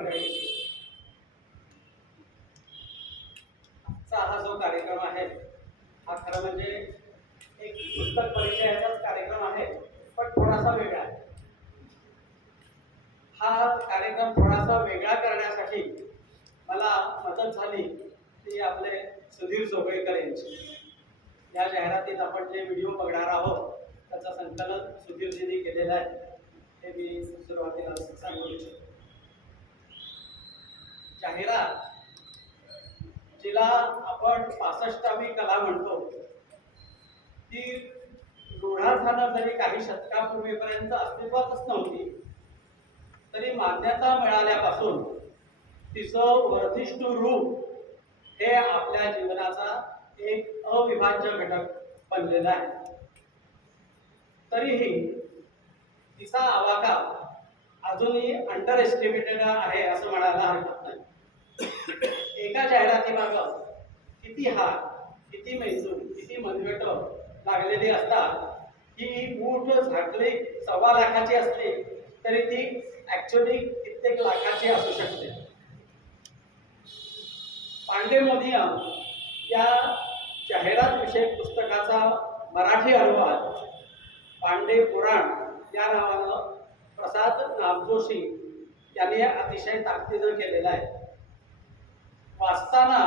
मंडळी, आजचा हा जो कार्यक्रम आहे हा खरं म्हणजे एक पुस्तक परिचयाचाच कार्यक्रम आहे, पण थोडासा वेगळा आहे. हा कार्यक्रम थोडासा वेगळा करण्यासाठी मला मदत झाली ती आपले सुधीर जोगळेकर यांची. या जाहिरातीत आपण जे व्हिडिओ बघणार आहोत त्याचं संकलन सुधीरजींनी केलेलं आहे, हे मी सुरुवातीला सांगू इच्छितो. जाहिरात जिला आपण 65वी कला म्हणतो, ती रूढार्थानं जरी काही शतकापूर्वीपर्यंत अस्तित्वातच नव्हती, तरी मान्यता मिळाल्यापासून तिचं वर्धिष्णू रूप हे आपल्या जीवनाचा एक अविभाज्य घटक बनलेला आहे. तरीही तिचा आवाका अजूनही अंडर एस्टिमेटेड आहे असं म्हणायला हरकत नाही. एका जाहिरातीमागं किती हात, किती मेंदू, किती मनगट लागलेली असतात. ही मूठ झाकली 1.25 लाखाची असली तरी ती ऍक्च्युअली कित्येक लाखाची असू शकते. पांडेमोदियम या जाहिरात विषयक पुस्तकाचा मराठी अनुवाद पांडे पुराण या नावानं प्रसाद नामजोशी यांनी अतिशय ताकदीनं केलेला आहे. वाचताना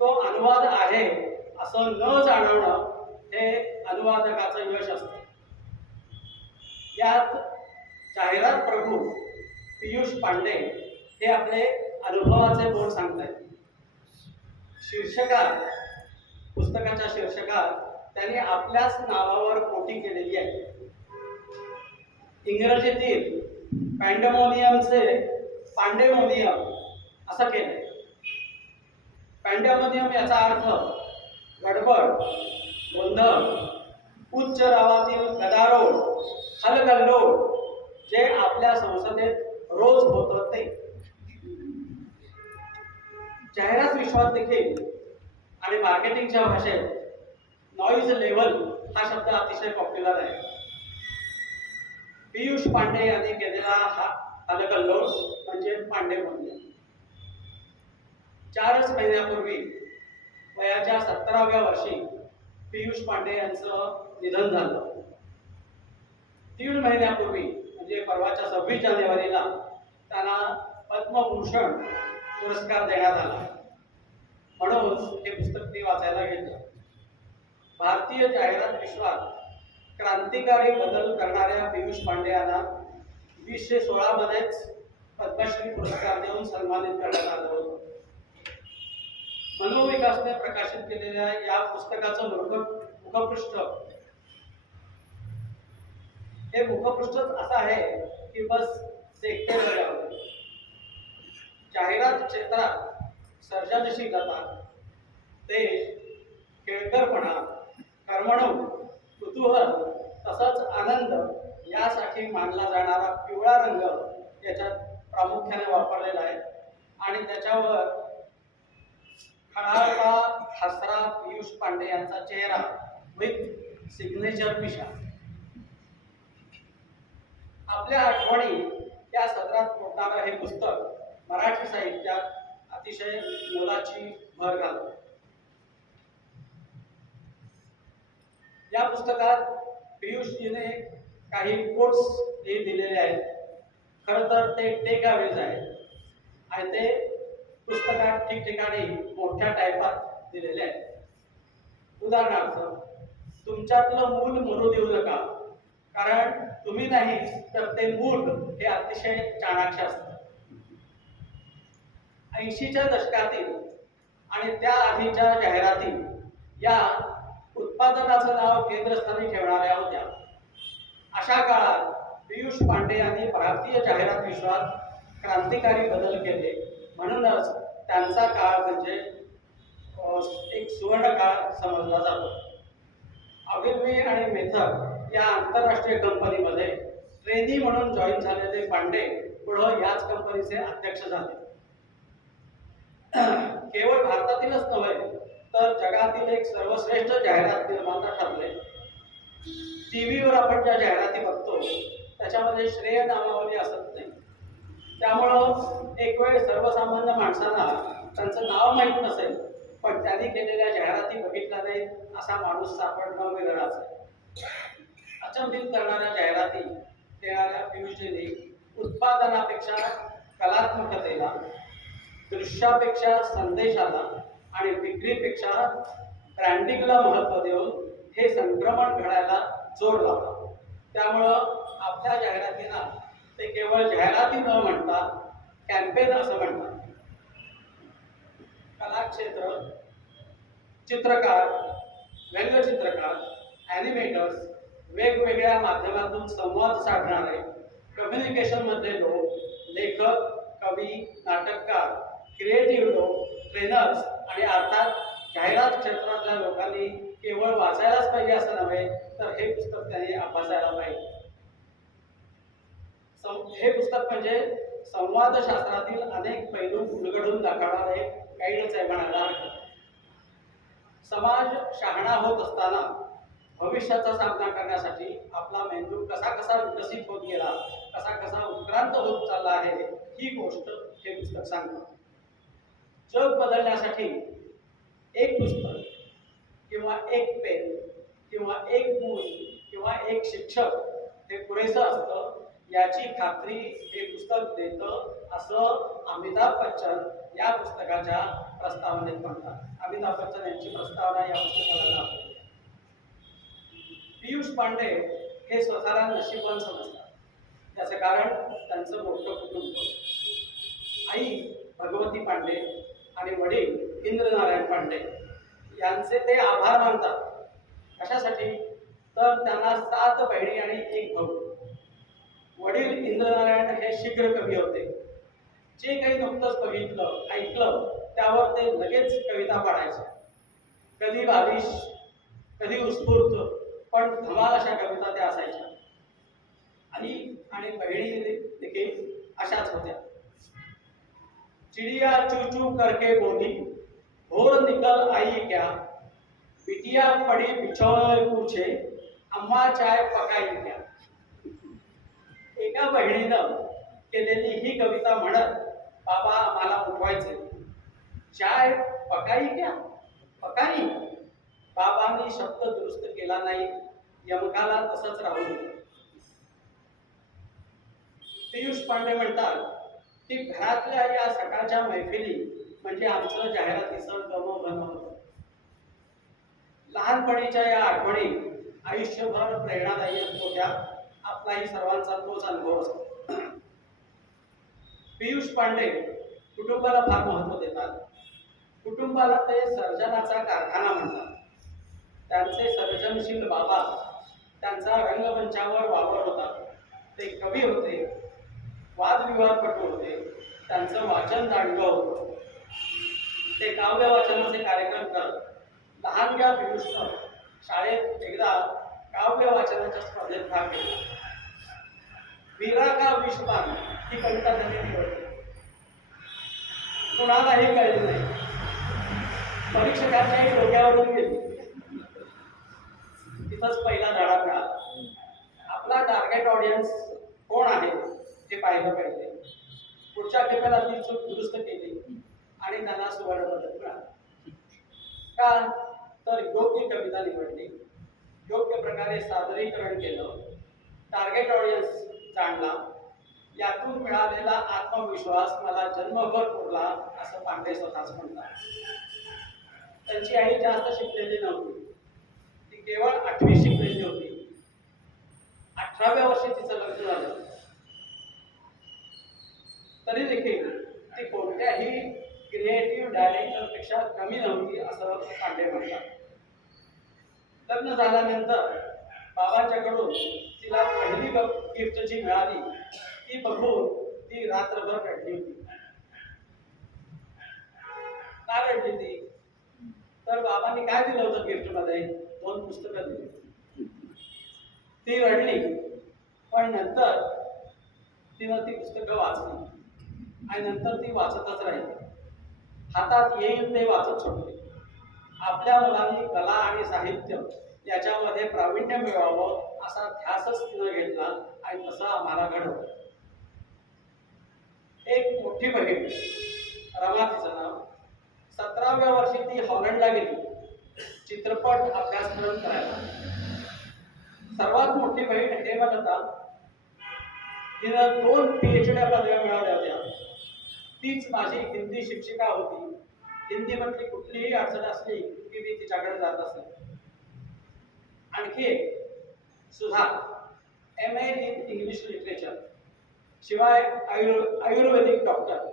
तो अनुवाद आहे असं न जाणवणं हे अनुवादकाचं यश असतं. यात जाहिरात प्रभू पियुष पांडे हे आपले अनुभवाचे बोल सांगतात. शीर्षकात, पुस्तकाच्या शीर्षकात त्यांनी आपल्याच नावावर कोटी केलेली आहे. इंग्रजीतील पॅन्डेमोनियमचे पांडेमोनियम असं केलंय. पॅन्डेमोनियम याचा अर्थ गडबड, गोंधळ, उच्च रावातील गदारोळ, हलगल्लोळ जे आपल्या संसदेत रोज होतं ते. जाहिरात विश्वात देखील आणि मार्केटिंगच्या भाषेत नॉईज लेवल हा शब्द अतिशय पॉप्युलर आहे. पियुष पांडे यांनी केलेला हा हलगल्लोळ म्हणजे पांडेमोनियम. 4च महिन्यापूर्वी वयाच्या 17व्या वर्षी पियुष पांडे यांचं निधन झालं. 3 महिन्यापूर्वी म्हणजे परवाच्या 26 जानेवारीला त्यांना पद्मभूषण पुरस्कार देण्यात आला. म्हणून हे पुस्तक मी वाचायला घेतलं. भारतीय जाहिरात विश्वात क्रांतिकारी बदल करणाऱ्या पियुष पांडे यांना 2016 मध्येच पद्मश्री पुरस्कार देऊन सन्मानित करण्यात आलं होतं. मनोविकासने प्रकाशित केलेल्या या पुस्तकाचं मुखपृष्ठ हे मुखपृष्ठच असं आहे की बस देखते रह जाओगे. जाहिरात क्षेत्रात सर्जनशीलता, देश, खेळकरपणा, करमणूक, कुतूहल तसंच आनंद यासाठी मानला जाणारा पिवळा रंग याच्यात प्रामुख्याने वापरलेला आहे. आणि त्याच्यावर खळाळता हसरा पियुष पांडे यांचा चेहरा विथ सिग्नेचर मिशा. आपल्या आठवणी या सदरात पोचणारं हे पुस्तक मराठी साहित्यात अतिशय मोलाची भर घालतं. या पुस्तकात पियुषजीने काही कोट्स हे दिलेले आहेत. खरं तर ते टेक अवेज आहेत आणि ते पुस्तकात ठिकठिकाणी मोठ्या टाईपात दिलेले आहेत. उदाहरणार्थ, तुमच्यातलं मूल मरू देऊ नका, कारण तुम्ही नाही तर ते मूल हे अतिशय चाणाक्ष असतं. 80च्या दशकातील आणि त्या आधीच्या जाहिराती या उत्पादनाचं नाव केंद्रस्थानी ठेवणाऱ्या होत्या. अशा काळात पियुष पांडे यांनी भारतीय जाहिरात विश्वात क्रांतिकारी बदल केले. म्हणूनच त्यांचा काळ म्हणजे एक सुवर्ण काळ समजला जातो. अविल्वी आणि मेथड या आंतरराष्ट्रीय कंपनीमध्ये ट्रेनी म्हणून जॉईन झालेले पांडे पुढे याच कंपनीचे अध्यक्ष झाले. केवळ भारतातीलच नव्हे तर जगातील एक सर्वश्रेष्ठ जाहिरात निर्माता ठरले. टीव्हीवर आपण ज्या जाहिराती बघतो त्याच्यामध्ये श्रेय नामावली असत नाही. त्यामुळं एक वेळ सर्वसामान्य माणसांना त्यांचं नाव माहीत नसेल, पण त्यांनी केलेल्या जाहिराती बघितल्या नाहीत असा माणूस सापडणं विरळच आहे. अचंबित करणाऱ्या जाहिराती देणाऱ्या पियुषजींनी उत्पादनापेक्षा कलात्मकतेला, दृश्यापेक्षा संदेशाला आणि विक्रीपेक्षा ब्रँडिंगला महत्त्व देऊन हे संक्रमण घडायला जोर लावला. त्यामुळं आपल्या जाहिरातींना ते केवळ जाहिराती न म्हणता कॅम्पेन असं म्हणतात. कलाक्षेत्र, चित्रकार, व्यंगचित्रकार, ॲनिमेटर्स, वेगवेगळ्या माध्यमातून संवाद साधणारे, कम्युनिकेशनमधले लोक, लेखक, कवी, नाटककार, क्रिएटिव्ह लोक, ट्रेनर्स आणि अर्थात जाहिरात क्षेत्रातल्या लोकांनी केवळ वाचायलाच पाहिजे असं नव्हे, तर हे पुस्तक त्यांनी अभ्यासायला पाहिजे. हे पुस्तक म्हणजे संवादशास्त्रातील अनेक पैलू उलगडून दाखवणारे गाईडच आहे म्हणायला हरकत नाही. समाज शहाणा होत असताना भविष्याचा सामना करण्यासाठी आपला मेंदू कसा कसा विकसित होत गेला, कसा कसा उत्क्रांत होत चालला आहे, ही गोष्ट हे पुस्तक सांगतं. जग बदलण्यासाठी एक पुस्तक किंवा एक पेन किंवा एक मूल किंवा एक शिक्षक हे पुरेसं असतं याची खात्री हे पुस्तक देतं, असं अमिताभ बच्चन या पुस्तकाच्या प्रस्तावनेत म्हणतात. अमिताभ बच्चन यांची प्रस्तावना या पुस्तकाला लाभली. पियुष पांडे हे स्वतःला नशीबवान समजतात. त्याचं कारण त्यांचं मोठं कुटुंब. आई भगवती पांडे आणि वडील इंद्रनारायण पांडे यांचे ते आभार मानतात. कशासाठी? तर त्यांना 7 बहिणी आणि 1 भाऊ. वडील इंद्रनारायण हे शीघ्र कवी होते. जे काही नुकतंच बघितलं, ऐकलं त्यावर ते लगेच कविता पाडायचे. कधी बालिश, कधी उत्स्फूर्त, पण धमाल अशा कविता त्या असायच्या. आई आणि बहिणी देखील अशाच होत्या. चिड़िया चू चू करके बोली, भोर निकल आई क्या, बिटिया पड़ी बिछोने पूछे, अम्मा चाय पकाई क्या. एका बहिणीनं केलेली ही कविता म्हणत बाबा आम्हाला उठवायचे. चाय पकाई क्या, पकाई. बाबांनी शब्द दुरुस्त केला नाही, यमकाला तसंच राहू दिलं. पियुष पांडे म्हणतात की घरातल्या या सकाळच्या मैफिली म्हणजे आमचं जाहिरातीचं गमोगमन होतं. लहानपणीच्या या आठवणी आयुष्यभर प्रेरणादायी होत्या. आपलाही सर्वांचा तोच अनुभव असतो. पियुष पांडे कुटुंबाला फार महत्त्व देतात. कुटुंबाला ते सर्जनाचा कारखाना म्हणतात. त्यांचे सर्जनशील बाबा, त्यांचा रंगमंचावर वावर होता. ते कवी होते, वादविवादपटू होते. त्यांचं वाचन दांडगं होतं. ते काव्य वाचनाचे कार्यक्रम करत. लहानग्या पियुषनं शाळेत एकदा काव्य वाचनाच्या स्पर्धेत भाग घेतला. वीरा का विषपान ही कविता त्यांनी निवडली. कुणालाही कळली नाही. परीक्षकांच्याही डोक्यावरून गेली. तिथंच पहिला धडा मिळाला. आपला टार्गेट ऑडियन्स कोण आहे ते पाहिलं पाहिजे. पुढच्या पेपरात ती चूक दुरुस्त केली आणि त्यांना सुवर्ण पदक मिळालं. का? तर योग्य कविता निवडली, योग्य प्रकारे सादरीकरण केलं, टार्गेट ऑडियन्स जाणला. यातून मिळालेला आत्मविश्वास मला जन्मभर पुरला असं पांडे स्वतःच म्हणतात. त्यांची आई जास्त शिकलेली नव्हती. ती केवळ 8वी शिकलेली होती. 18व्या वर्षी तिचं लग्न झालं. तरी देखील ती कोणत्याही क्रिएटिव्ह डायरेक्टरपेक्षा कमी नव्हती असं पांडे म्हणतात. लग्न झाल्यानंतर बाबांच्याकडून तिला पहिली गिफ्ट जी मिळाली ती बघून ती रात्रभर रडली होती. का रडली ती? तर बाबांनी काय दिलं होतं गिफ्ट मध्ये? 2 पुस्तकं दिली. ती रडली, पण नंतर तिनं ती पुस्तकं वाचली आणि नंतर ती वाचतच राहिली. हातात येईल ते वाचत सोडले. आपल्या मुलांनी कला आणि साहित्य याच्यामध्ये प्रावीण्य मिळवावं असा ध्यासच तिनं घेतला आणि तसं आम्हाला घडवलं. एक मोठी बहीण रमा तिचं नाव, 17व्या वर्षी ती हॉलंडला गेली चित्रपट अभ्यासक्रम करायला. सर्वात मोठी बहीण हेमलता, तिनं 2 PhD पदव्या मिळवल्या होत्या. तीच माझी हिंदी शिक्षिका होती. हिंदीमधली कुठलीही अडचण असली की मी तिच्याकडे जात असे. आणखी एक सुधा, MA इन इंग्लिश लिटरेचर, शिवाय आयुर्वेदिक डॉक्टर,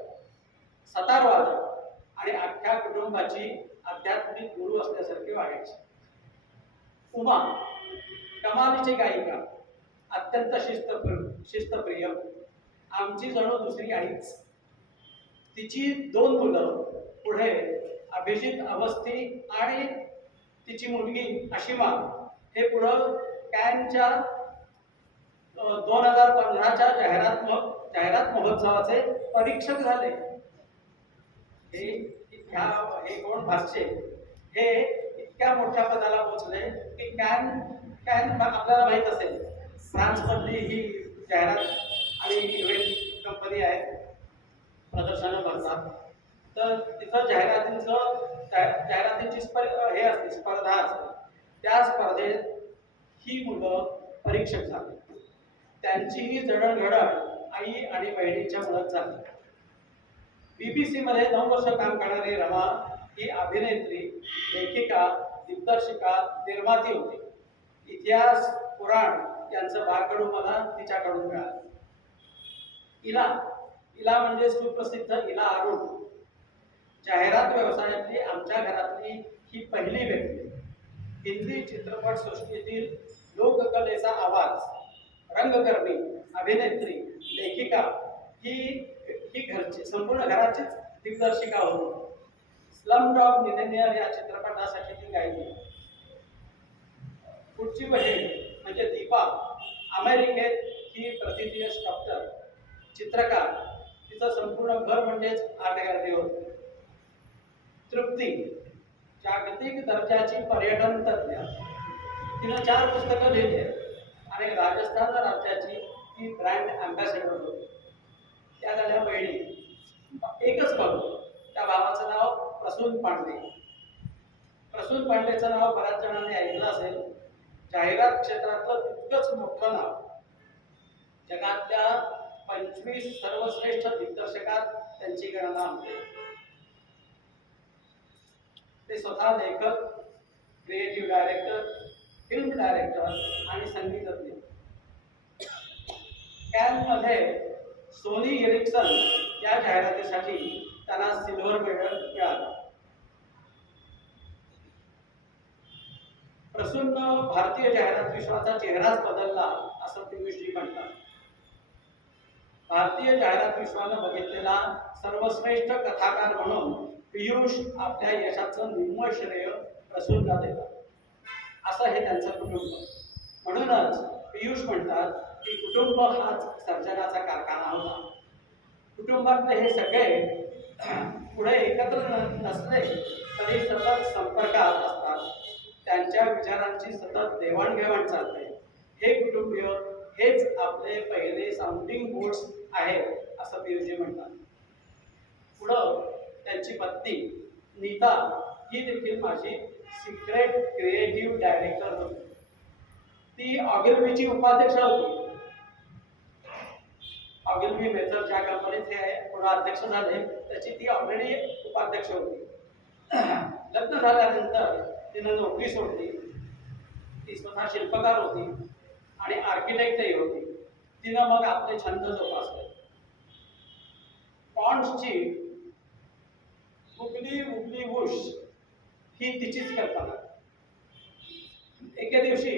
सतारवादक आणि अख्ख्या कुटुंबाची आध्यात्मिक गुरु असल्यासारखी वागायची. उमा, कमालीची गायिका, अत्यंत शिस्तप्रिय, आमची जणू दुसरी आईच. तिची 2 मुलं पुढे, अभिजित अवस्थी आणि तिची मुलगी अशिमा, हे पुढं कॅनच्या 2015च्या जाहिरात महोत्सवाचे परीक्षक झाले. हे कोण भाषे, हे इतक्या मोठ्या पदाला पोहोचले की कॅन आपल्याला माहीत असेल, फ्रान्समधली ही जाहिरात आणि इव्हेंट कंपनी आहे, प्रदर्शनं भरतात. तर तिथं जाहिरातींची हे असते, स्पर्धा असते. त्या स्पर्धेत ही मुलं परीक्षक झाली. त्यांचीही जडणघडण आई आणि बहिणीच्या मुळात झाली. BBC मध्ये 9 वर्ष काम करणारी रमा ही अभिनेत्री, लेखिका, दिग्दर्शिका, निर्माती होती. इतिहास, पुराण यांचं बारकडू मला तिच्याकडून मिळालं. इला म्हणजे सुप्रसिद्ध इला अरुण, जाहिरात व्यवसायातली आमच्या घरातली ही पहिली व्यक्ती. हिंदी चित्रपट सृष्टीतील लोककलेचा आवाज, रंगकर्मी, अभिनेत्री, लेखिका, ही घरची संपूर्ण घराचीच दिग्दर्शिका होती. स्लमडॉग मिलेनियर या चित्रपटासाठी ती गायली. पुढची बहीण म्हणजे दीपा, अमेरिकेत ही प्रथितयश डॉक्टर, चित्रकार, तिचं संपूर्ण घर म्हणजेच आर्ट गॅलरी होती. तृप्ती, जागतिक दर्जाची पर्यटन तज्ञ, तिनं 4 पुस्तकं लिहिली आणि राजस्थान राज्याची ती ब्रँड अँबॅसेडर होती. त्या झाल्या बहिणी. एकच भाऊ, त्या भावाचं नाव प्रसून पांडे. प्रसून पांडेचं नाव बऱ्याच जणांनी ऐकलं असेल. जाहिरात क्षेत्रातलं तितकंच मोठं नाव. जगातल्या 25 सर्वश्रेष्ठ दिग्दर्शकात त्यांची गणना होते. ते स्वतः लेखक, क्रिएटिव्ह डायरेक्टर, फिल्म डायरेक्टर आणि संगीतज्ञ. कॅनमध्ये सोनी एरिक्सन या जाहिरातीसाठी त्यांना सिल्वर मेडल मिळालं. प्रसून भारतीय जाहिरात विश्वाचा चेहराच बदलला असं पियुषजी म्हणतात. भारतीय जाहिरात विश्वानं बघितलेला सर्वश्रेष्ठ कथाकार म्हणून पियुष आपल्या यशाचं निम्म श्रेय प्रसूनला देतात. असं हे त्यांचं कुटुंब. म्हणूनच पियुष म्हणतात की कुटुंब हाच सर्जनाचा कारखाना होता. कुटुंबातले हे सगळे पुढे एकत्र नसले तरी सतत संपर्कात असतात. त्यांच्या विचारांची सतत देवाणघेवाण चालते. हे कुटुंबीय हेच आपले पहिले साऊंडिंग बोर्ड्स आहेत असं पियुषजी म्हणतात. पुढं त्यांची पत्नी नीता ही देखील माझी सिक्रेट क्रिएटिव्ह डायरेक्टर होती. ती ऑगिल्वीची उपाध्यक्ष होती. ऑगिल्वी मेथड ज्या कंपनीत हे पुढे अध्यक्ष झाले त्याची ती ऑलरेडी उपाध्यक्ष होती. लग्न झाल्यानंतर तिनं नोकरी सोडली. ती स्वतः शिल्पकार होती आणि आर्किटेक्टही होती. तिनं मग आपले छंद जोपासले. पॉन्ड्सची उगली उगली वुश ही तिचीच कल्पना. एके दिवशी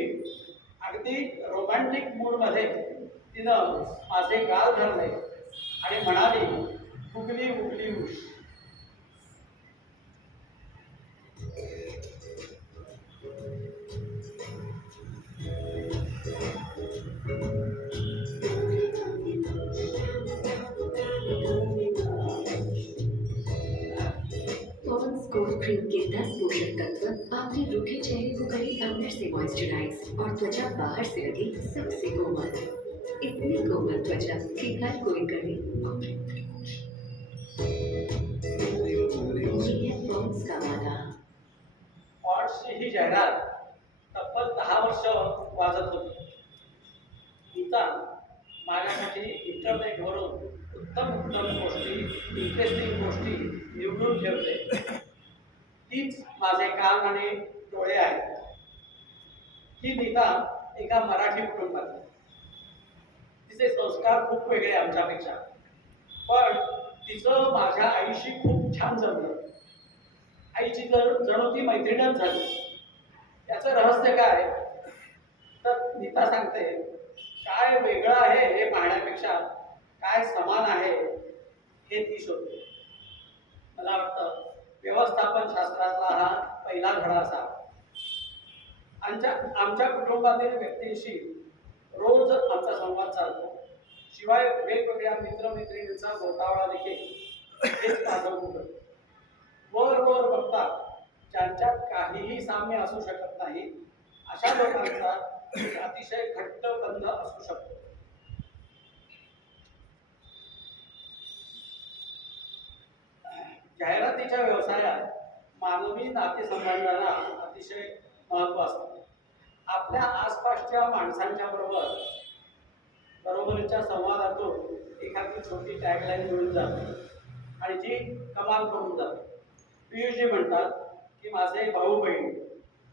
अगदी रोमॅन्टिक मूडमध्ये तिनं माझे गाल धरले आणि म्हणाली, उगली उगली वुश. कोल्ड क्रीम के 10 पोषक तत्व आपके रूखे चेहरे को करें अंदर से मॉइस्चराइज और त्वचा बाहर से लगे सबसे कोमल। इतनी कोमल त्वचा कि हर कोई करे। जाहिरात तब्बल 10 वर्ष वाजत होती. नीता माझ्यासाठी इंटरनेटवरून उत्तम उत्तम गोष्टी, इंटरेस्टिंग गोष्टी निवडून ठेवते. तीच माझे कान आणि डोळे आहेत. ही नीता एका मराठी कुटुंबात. तिचे संस्कार खूप वेगळे आमच्यापेक्षा, पण तिचं माझ्या आईशी खूप छान जमलं. आईची तर जणू ती मैत्रीणच झाली. त्याचं रहस्य काय तर नीता सांगते, काय वेगळं आहे हे पाहण्यापेक्षा काय समान आहे हे ती शोधते. मला वाटतं व्यवस्थापन शास्त्रातला हा पहिला धडा असावा. आमच्या कुटुंबातील व्यक्तींशी रोज आमचा संवाद चालतो. शिवाय वेगवेगळ्या मित्रमैत्रिणींचा गोतावळा देखील. हेच माझं कुटुंब. वर वर बघतात ज्यांच्यात काहीही साम्य असू शकत नाही अशा लोकांचा एक अतिशय घट्ट बंध असू शकतो. जाहिरातीच्या व्यवसायात मानवी नातेसंबंधांना अतिशय महत्व असते. आपल्या आसपासच्या माणसांच्या बरोबरच्या संवादातून एखादी छोटी टॅगलाईन मिळून जाते आणि जी कमाल करून जाते. पियुषजी म्हणतात की माझे भाऊ बहीण,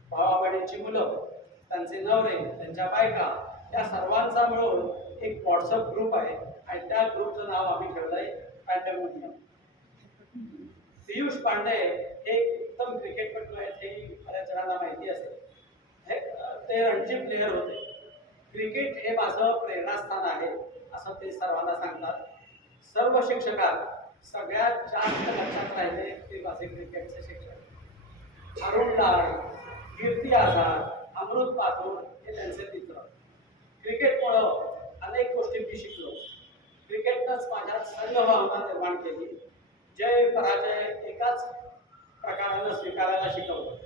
भावा बहिणीची मुलं, त्यांचे नवरे, त्यांच्या बायका या सर्वांचा मिळून एक व्हॉट्सअप ग्रुप आहे आणि त्या ग्रुपचं नाव आम्ही ठेवलंय पॅन्डेमिक. पियुष पांडे हे उत्तम क्रिकेटपटू आहेत हे बऱ्याच जणांना माहिती असेल. ते रणजी प्लेयर होते. क्रिकेट हे माझं प्रेरणास्थान आहे असं ते सर्वांना सांगतात. सर्व शिक्षकात सगळ्यात जास्त लक्षात राहिले ते माझे क्रिकेटचे शिक्षक अरुण लाड, कीर्ती आझाद, अमृत पाथूर हे त्यांचे मित्र. क्रिकेटमुळं अनेक गोष्टी मी शिकलो. क्रिकेटनंच माझ्यात संघभावना निर्माण केली. जय पराजय एकाच प्रकारानं स्वीकारायला शिकवलं.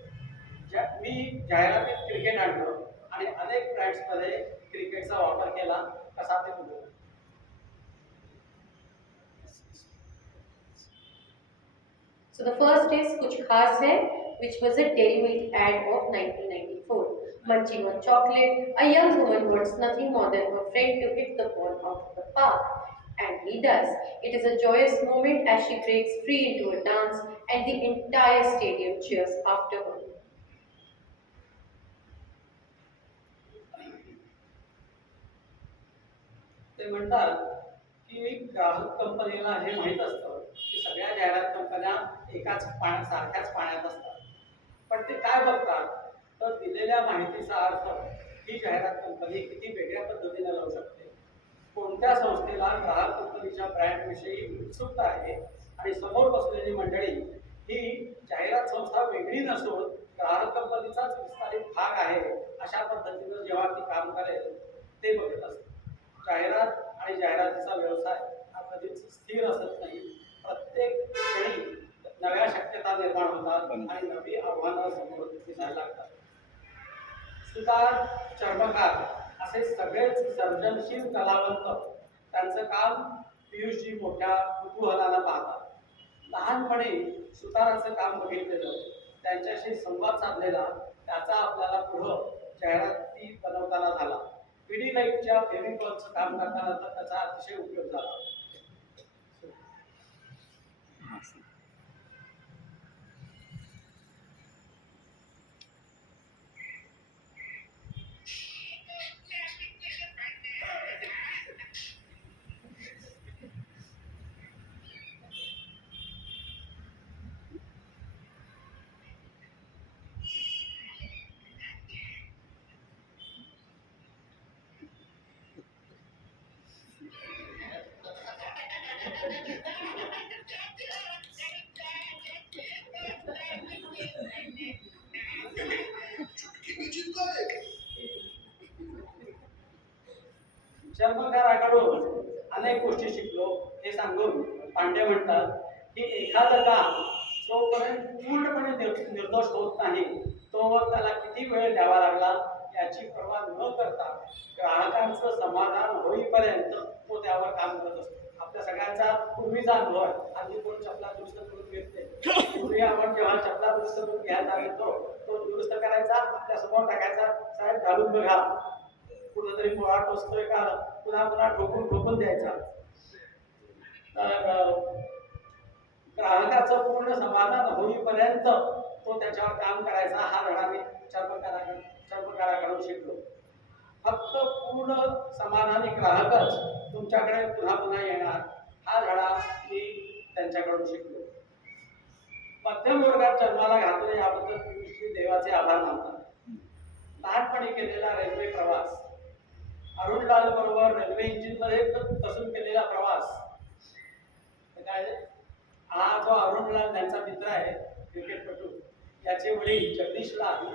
मी जाहिरातीत क्रिकेट आणलं आणि अनेक ब्रँड्समध्ये क्रिकेटचा वापर केला कसा ते बघू. So the first is Kuch Khas Hai, which was a Dairy Milk ad of 1994. Munching on chocolate, a young woman wants nothing more than her friend to hit the ball out of the park. And he does. It is a joyous moment as she breaks free into a dance and the entire stadium cheers after her. ते म्हणतात की ग्राहक कंपनीला हे माहीत असतं की सगळ्या जाहिरात कंपन्या एकाच सारख्याच पाण्यात असतात. पण ते काय बघतात तर दिलेल्या माहितीचा अर्थ ही जाहिरात कंपनी किती वेगळ्या पद्धतीने लावू शकते, कोणत्या संस्थेला ग्राहक कंपनीच्या ब्रँडविषयी उत्सुकता आहे आणि समोर बसलेली मंडळी ही जाहिरात संस्था वेगळी नसून ग्राहक कंपनीचाच विस्तारित भाग आहे अशा पद्धतीनं जेव्हा ती काम करेल ते बघत असते. जाहिरात आणि जाहिरातीचा व्यवसाय हा कधीच स्थिर असत नाही. प्रत्येक क्षणी नव्या शक्यता निर्माण होतात आणि नवी आव्हानं समोर दिसायला लागतात. सुतार, चर्मकार असे सगळेच सर्जनशील कलावंत त्यांचं काम पियुषजी मोठ्या कुतूहलानं पाहतात. लहानपणी सुताराचं काम बघितलेलं, त्यांच्याशी संवाद साधलेला त्याचा आपल्याला पुढं जाहिराती बनवताना झाला. पिढीलाईटच्या फेविकॉलचं काम करताना तर त्याचा अतिशय उपयोग झाला. चर्मकाराकडून अनेक गोष्टी शिकलो हे सांगून पांडे म्हणतात की एखादं काम जोपर्यंत पूर्णपणे निर्दोष होत नाही तोवर त्याला किती वेळ द्यावा लागला याची पर्वा न करता ग्राहकांचं समाधान होईपर्यंत तो त्यावर काम करत असतो. आपल्या सगळ्यांचा पूर्वीचा अनुभव आहे. हल्ली कोण चपला दुरुस्त करून घेत नाही. पूर्वी आपण जेव्हा चपला दुरुस्त करून घ्यायला येतो तो दुरुस्त करायचा, त्या समोर टाकायचा, साहेब घालून बघा कुठेतरी पोळा टोचतोय का, पुन्हा पुन्हा ठोकून ठोकून द्यायचा. तर ग्राहकाचं पूर्ण समाधान होईपर्यंत तो त्याच्यावर काम करायचा. हा धडा मी चर्मकाराकडून शिकलो. फक्त पूर्ण समाधानी ग्राहकच तुमच्याकडे पुन्हा पुन्हा येणार, हा धडा मी त्यांच्याकडून शिकलो. मध्यम वर्गात जन्माला घातले याबद्दल पियुषजी देवाचे आभार मानतात. लहानपणी केलेला रेल्वे प्रवास, अरुणलाल बरोबर रेल्वे इंजिन मध्ये बसून केलेला प्रवास, काय हा जो अरुणलाल त्यांचा मित्र आहे क्रिकेटपटू, याचे वडील जगदीश लाल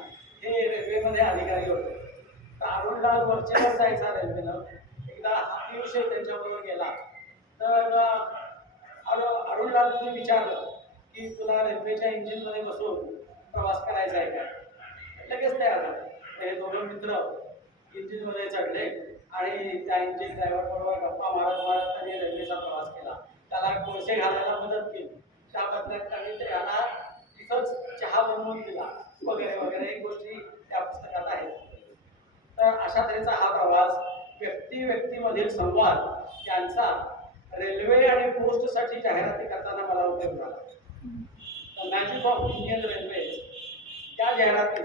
हे रेल्वेमध्ये अधिकारी होते. तर अरुणलाल वरचेवर जायचा रेल्वेनं. एकदा पियुष त्यांच्याबरोबर गेला तर अरुणलालने विचारलं की तुला रेल्वेच्या इंजिन मध्ये बसून प्रवास करायचा आहे का. लगेच तयार झाले. हे दोघं मित्र इंजिन मध्ये चढले आणि त्या इंजिन ड्रायव्हर बरोबर गप्पा मारत मारत त्यांनी रेल्वेचा प्रवास केला. त्याला कोळसे घालायला मदत केली. त्या बदल्यात त्यांनी त्याला तिथंच चहा बनवून दिला वगैरे वगैरे एक गोष्टी त्या पुस्तकात आहेत. तर अशा तऱ्हेचा हा प्रवास, व्यक्ती व्यक्तीमधील संवाद यांचा रेल्वे आणि पोस्टसाठी जाहिराती करताना मला उपयोग झाला. The magic of Indian railway त्या जाहिराती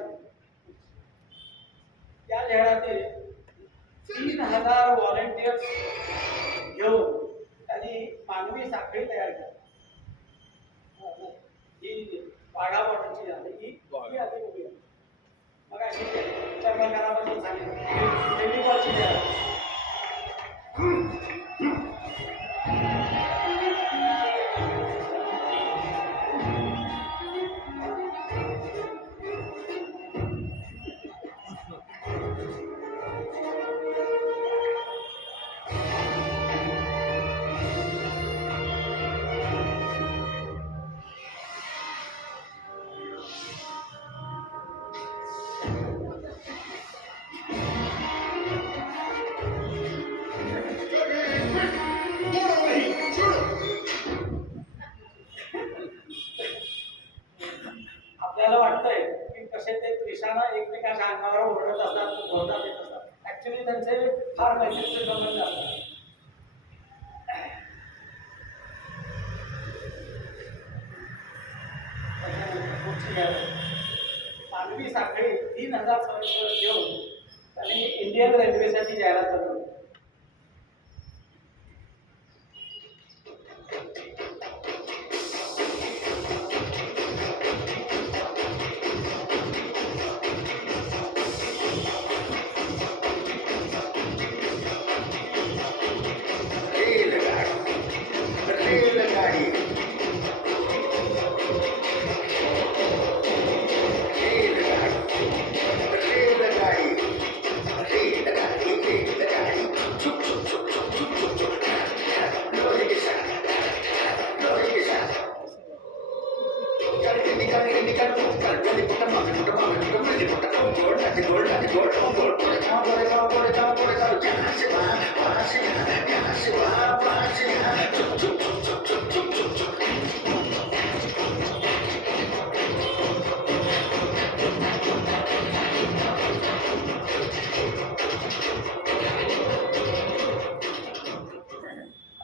3000 व्हॉलेंटियर्स घेऊन त्यांनी मानवी साखळी तयार केली. ही वाघा बॉर्डरची झाली ही आधी उभी आहे. मग अशी चर्मकाराबद्दल सांगितलं फेविकॉलची जाहिरात. आपल्याला वाटतंय की कसे ते त्रिशानं एकमेकांच्या अंगावर ओढत असतात, बोलतात येत असतात. ऍक्च्युली त्यांचे फार मैत्रीचे संबंध असतात. मानवी साखळी 3000 सदस्य घेऊन त्यांनी इंडियन रेल्वेसाठी जाहिरात बनवली.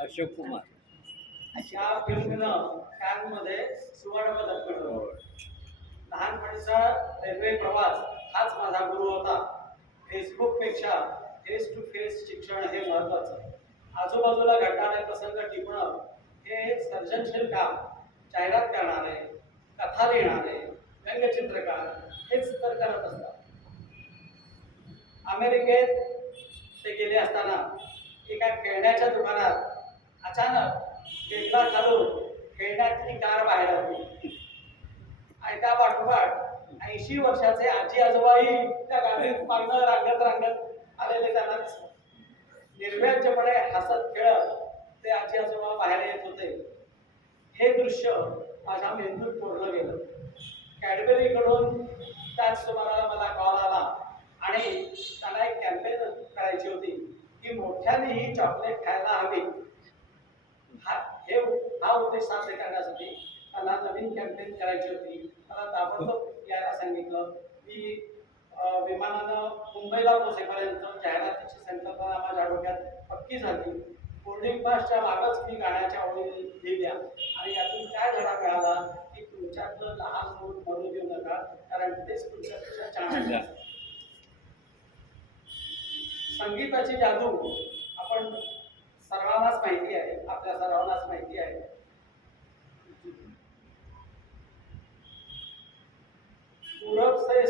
अशोक कुमार अशा फिल्मनं कॅनमध्ये सुवर्ण पदक मिळवलं. लहानपणीचा रेल्वे प्रवास हाच माझा गुरु होता. फेसबुकपेक्षा फेस टू फेस शिक्षण हे महत्त्वाचं. आजूबाजूला घडणारे प्रसंग टिपणं हे सर्जनशील काम जाहिरात करणारे, कथा लिहिणारे, व्यंगचित्रकार हेच तर करत असतात. अमेरिकेत ते गेले असताना एका खेळण्याच्या दुकानात अचानक टेबला खालून खेळण्याची कार बाहेर आली आणि त्या पाठोपाठ 80 वर्षाचे आजी आजोबाही त्या गाडीत मागणं रांगत आलेले त्यांना दिसले. निर्व्याज्यपणे हसत खेळत ते आजी आजोबा बाहेर येत होते. हे दृश्य माझ्या मेंदूत कोरलं गेलं. कॅडबरीकडून त्याच सुमाराला मला कॉल आला आणि त्यांना एक कॅम्पेन करायची होती की मोठ्याने ही चॉकलेट खायला हवी. हा उद्देश साध्य करण्यासाठी मला नवीन कॅम्पेन करायची होती. मला ताबडतोब यायला सांगितलं. मी विमानानं मुंबईला पोहोचेपर्यंत जाहिरातीची संकल्पना माझ्या डोक्यात पक्की झाली. बोर्डिंग पासच्या मागच मी गाण्याच्या ओळी लिहिल्या आणि यातून काय धडा मिळाला की तुमच्यातलं लहान मूल मरू देऊ नका, कारण तेच तुमच्यापेक्षा छान आहे. संगीताची जादू आपण सर्वांनाच माहिती आहे, आपल्या सर्वांनाच माहिती आहे. पूरब से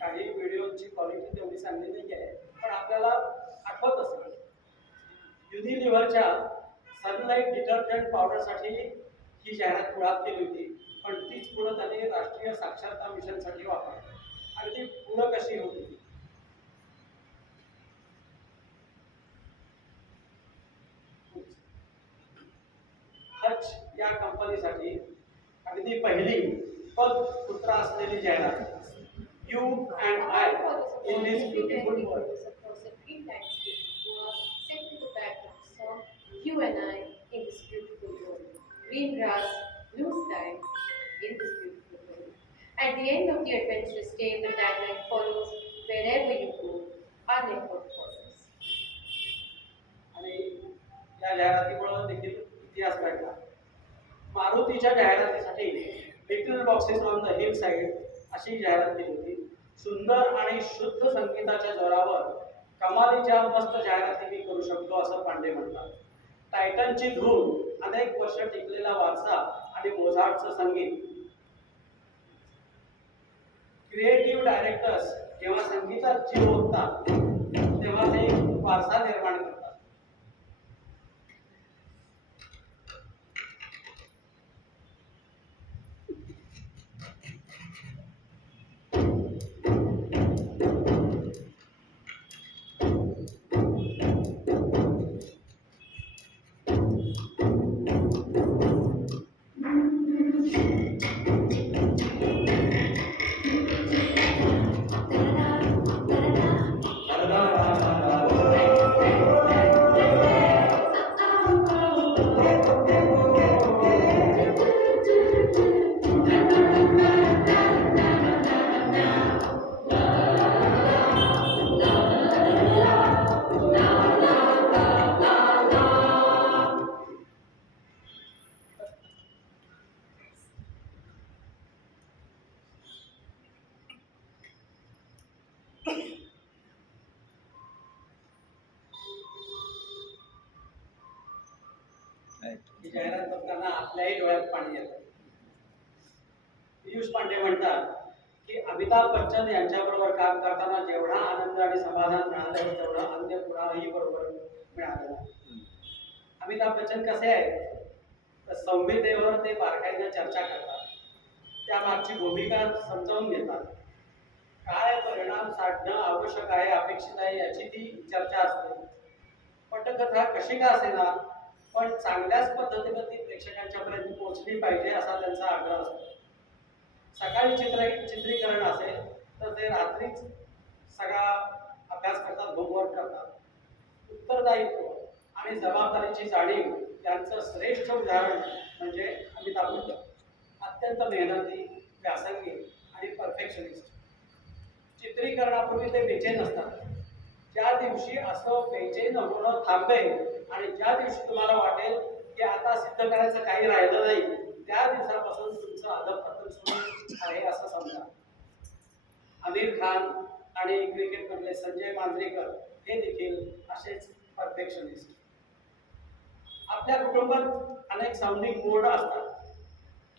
काही व्हिडिओची क्वालिटी तेवढी चांगली नाही आहे, पण आपल्याला आठवत असेल युनिलिव्हरच्या सनलाईट डिटर्जंट पावडरसाठी ही जाहिरात मुळात केली होती, पण तीच पुढं त्यांनी राष्ट्रीय साक्षरता मिशनसाठी वापरली. आणि ती पुढं कशी होती? हच या कंपनीसाठी अगदी पहिली पद पुत्र असलेली जाहिरात. You and I in this beautiful world. You and I in this beautiful world. Green grass, blue sky in this beautiful world. At the end of the adventurous tale, the tagline follows: wherever you go, our network follows. आणि या जाहिरातीमुळे देखील इतिहास घडला. मारुतीच्या जाहिरातीसाठी little boxes on the hill side अशी जाहिरात केली होती. सुंदर आणि शुद्ध संगीताच्या जोरावर कमालीच्या मस्त जाहिराती मी करू शकतो असं पांडे म्हणतात. टायटनची धून, अनेक वर्ष टिकलेला वारसा आणि मोझार्टचं संगीत. क्रिएटिव्ह डायरेक्टर्स जेव्हा संगीतात जीव ओततात तेव्हा ते वारसा निर्माण करतात. ही जाहिरात बघताना आपल्याही डोळ्यात पाणी येतं. पियुष पांडे म्हणतात की अमिताभ बच्चन यांच्याबरोबर काम करताना जेवढा आनंद आणि समाधान मिळालं तेवढा अन्य कुणाही बरोबर मिळालं नाही. अमिताभ बच्चन कसे आहेत तर संहितेवर ते बारकाईने चर्चा करतात, त्यामागची भूमिका समजावून घेतात, काय परिणाम साधणं आवश्यक आहे, अपेक्षित आहे याची ती चर्चा असते. पटकथा कशी का असेना पण चांगल्याच पद्धतीने ती प्रेक्षकांच्या पर्यंत पोहोचली पाहिजे असा त्यांचा आग्रह असतो. सकाळी चित्रीकरण असेल तर ते रात्रीच सगळा अभ्यास करतात, होमवर्क करतात. उत्तरदायित्व आणि जबाबदारीची जाणीव यांचं श्रेष्ठ उदाहरण म्हणजे अमिताभ बच्चन. अत्यंत मेहनती, व्यासंगी आणि परफेक्शनिस्ट. चित्रीकरणापूर्वी ते बेचैन असतात. ज्या दिवशी असं बेचैन होणं थांबेल आणि ज्या दिवशी तुम्हाला वाटेल की आता सिद्ध करायचं काही राहिलं नाही, त्या दिवसापासून तुमचं अधःपतन सुरू आहे असं समजा. आमिर खान आणि क्रिकेटमधले संजय मांजरेकर हे देखील असेच परफेक्शनिस्ट. आपल्या कुटुंबात अनेक साऊंडिंग बोर्ड असतात,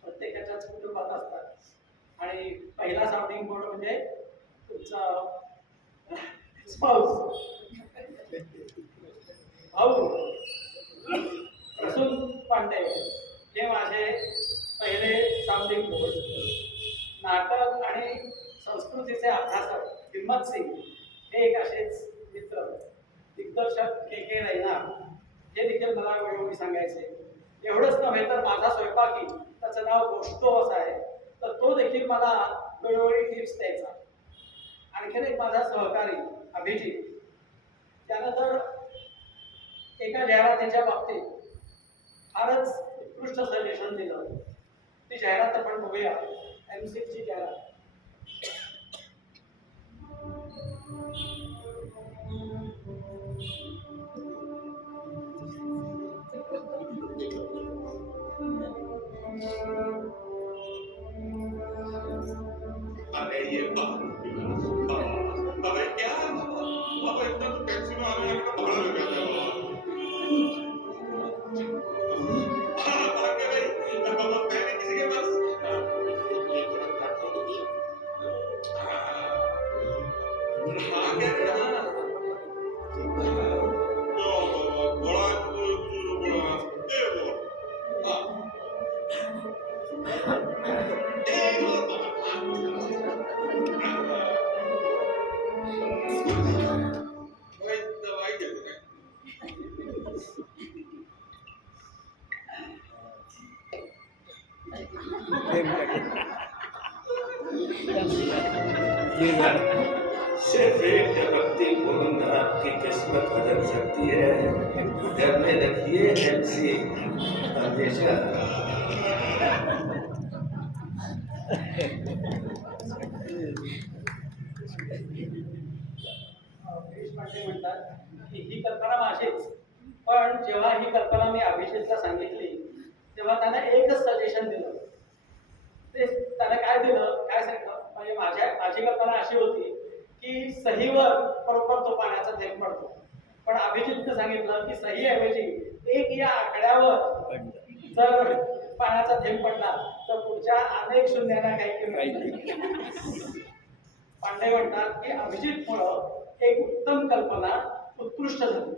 प्रत्येकाच्याच कुटुंबात असतात. आणि पहिला साऊंडिंग बोर्ड म्हणजे तुमचा स्पाऊस, भाऊ. प्रसून पांडे हे माझे पहिले साऊंडिंग बोर्ड. नाटक आणि संस्कृतीचे अभ्यासक हिम्मत सिंग हे एक असेच मित्र. दिग्दर्शक के के रैना हे देखील मला वेळोवेळी सांगायचे. एवढंच नव्हे तर माझा स्वयंपाकी, त्याचं नाव गोष्टो असं आहे, तर तो देखील मला वेळोवेळी टिप्स द्यायचा. आणखीन एक माझा सहकारी अभिजित, त्यानं तर एका जाहिरातीच्या बाबतीत फारच उत्कृष्ट सजेशन दिलं. ती जाहिरात आपण बघूया. एमसीची जाहिरात. अरे ये अबे क्या अब इतना तो टैक्सी में आने का भाड़ा लगा था। हाँ भाग गए भाई, अब मैंने किसी के पास हाँ क्या करना बड़ा बड़ा ए वो हाँ ए वो भाई दवाई दे दो। सिर्फ एक झपकती बूंद आपकी किस्मत बदल सकती है। घर में रखिए एमसी हमेशा। गिरीश पांडे म्हणतात की ही कल्पना माझीच, पण जेव्हा ही कल्पना मी अभिजितला सांगितली तेव्हा त्यानं एकच सजेशन दिलं. ते त्यानं काय दिलं, काय सांगितलं, म्हणजे माझी कल्पना अशी होती की सहीवर बरोबर तो पाण्याचा थेंब पडतो. पण अभिजितनं सांगितलं की सही ऐवजी एक या आकड्यावर जर पाण्याचा थेंब पडला तर पुढच्या अनेक शून्यांना काही किंमत नाही. पांडे म्हणतात की अभिजितमुळं एक उत्तम कल्पना उत्कृष्ट झाली.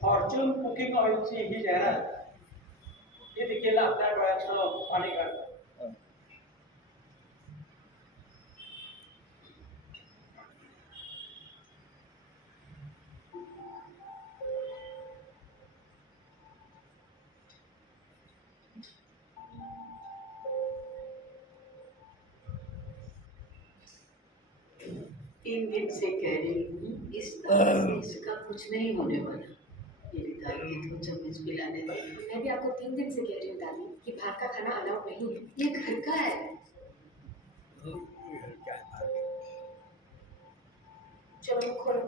फॉर्च्यून कुकिंग ऑइलची ही जाहिरात ही देखील आपल्या डोळ्यातलं पाणी काढतं. तीन दिन से कह रही हूँ इस तरह से इसका कुछ नहीं होने वाला। मेरी दादी को चम्मच पिलाने दे। मैं भी आपको 3 दिन से कह रही हूँ दादी कि बाहर का खाना अलाउड नहीं है, ये घर का है। चलो मुँह खोलो।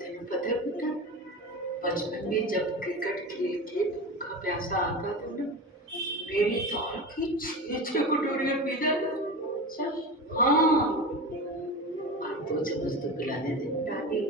तेन पता है बेटा, बचपन में जब क्रिकेट खेल के भूखा प्यासा आता था ना, मेरी दाल की 6 कटोरियाँ पी जाता। अच्छा, हाँ, अब 2 चम्मच तो पिलाने दे। दादी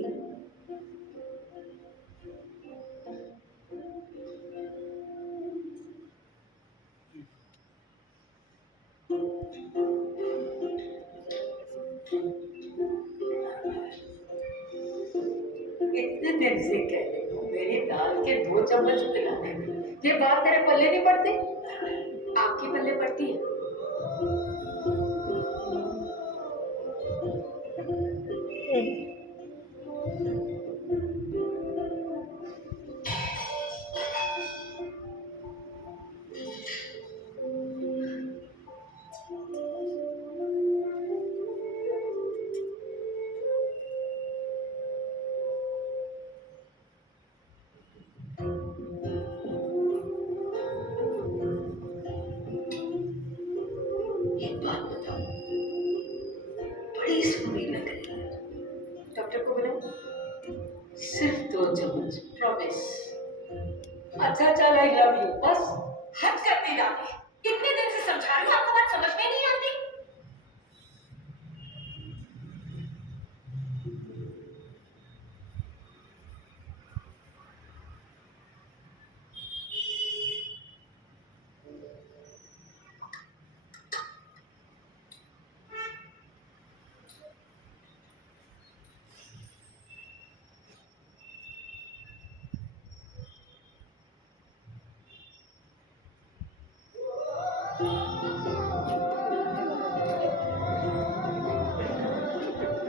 इतने दिन से कह रही हूँ मेरी दाल के 2 चम्मच पिलाने दे। ये बात तेरे पल्ले नहीं पड़ती। आपके पल्ले पड़ती है। रिलीज होने लग रही है। डॉक्टर को बुलाओ। सिर्फ 2 चम्मच, प्रॉमिस। अच्छा चल, आई लव यू, बस। हद करते दादी, कितने दिन से समझा रही हूँ, आपको बात समझ में नहीं आती।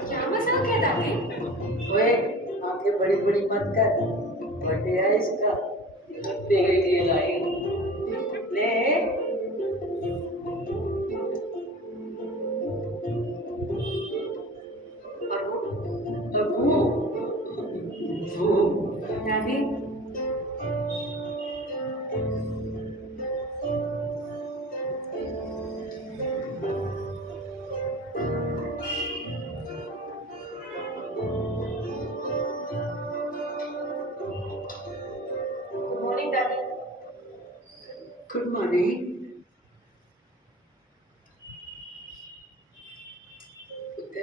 क्या मजाक है दादी? ओए, आंखें बड़ी बड़ी मत कर। बर्थडे है इसका, तेरे लिए लाई हूँ। ले। अबू, वो दादी, गुड मॉर्निंग दादी। Good morning. पुत्र,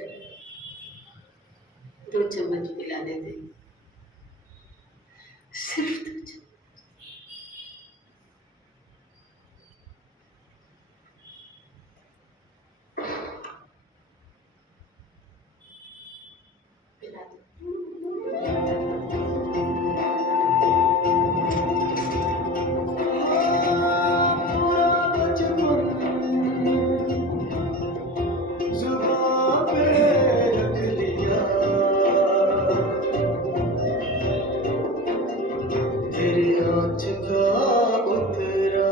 2 चम्मच पिलाने दे, सिर्फ 2 चम्मच। पिला दो। जुबां पे रख लिया, तेरी आँच का उतरा,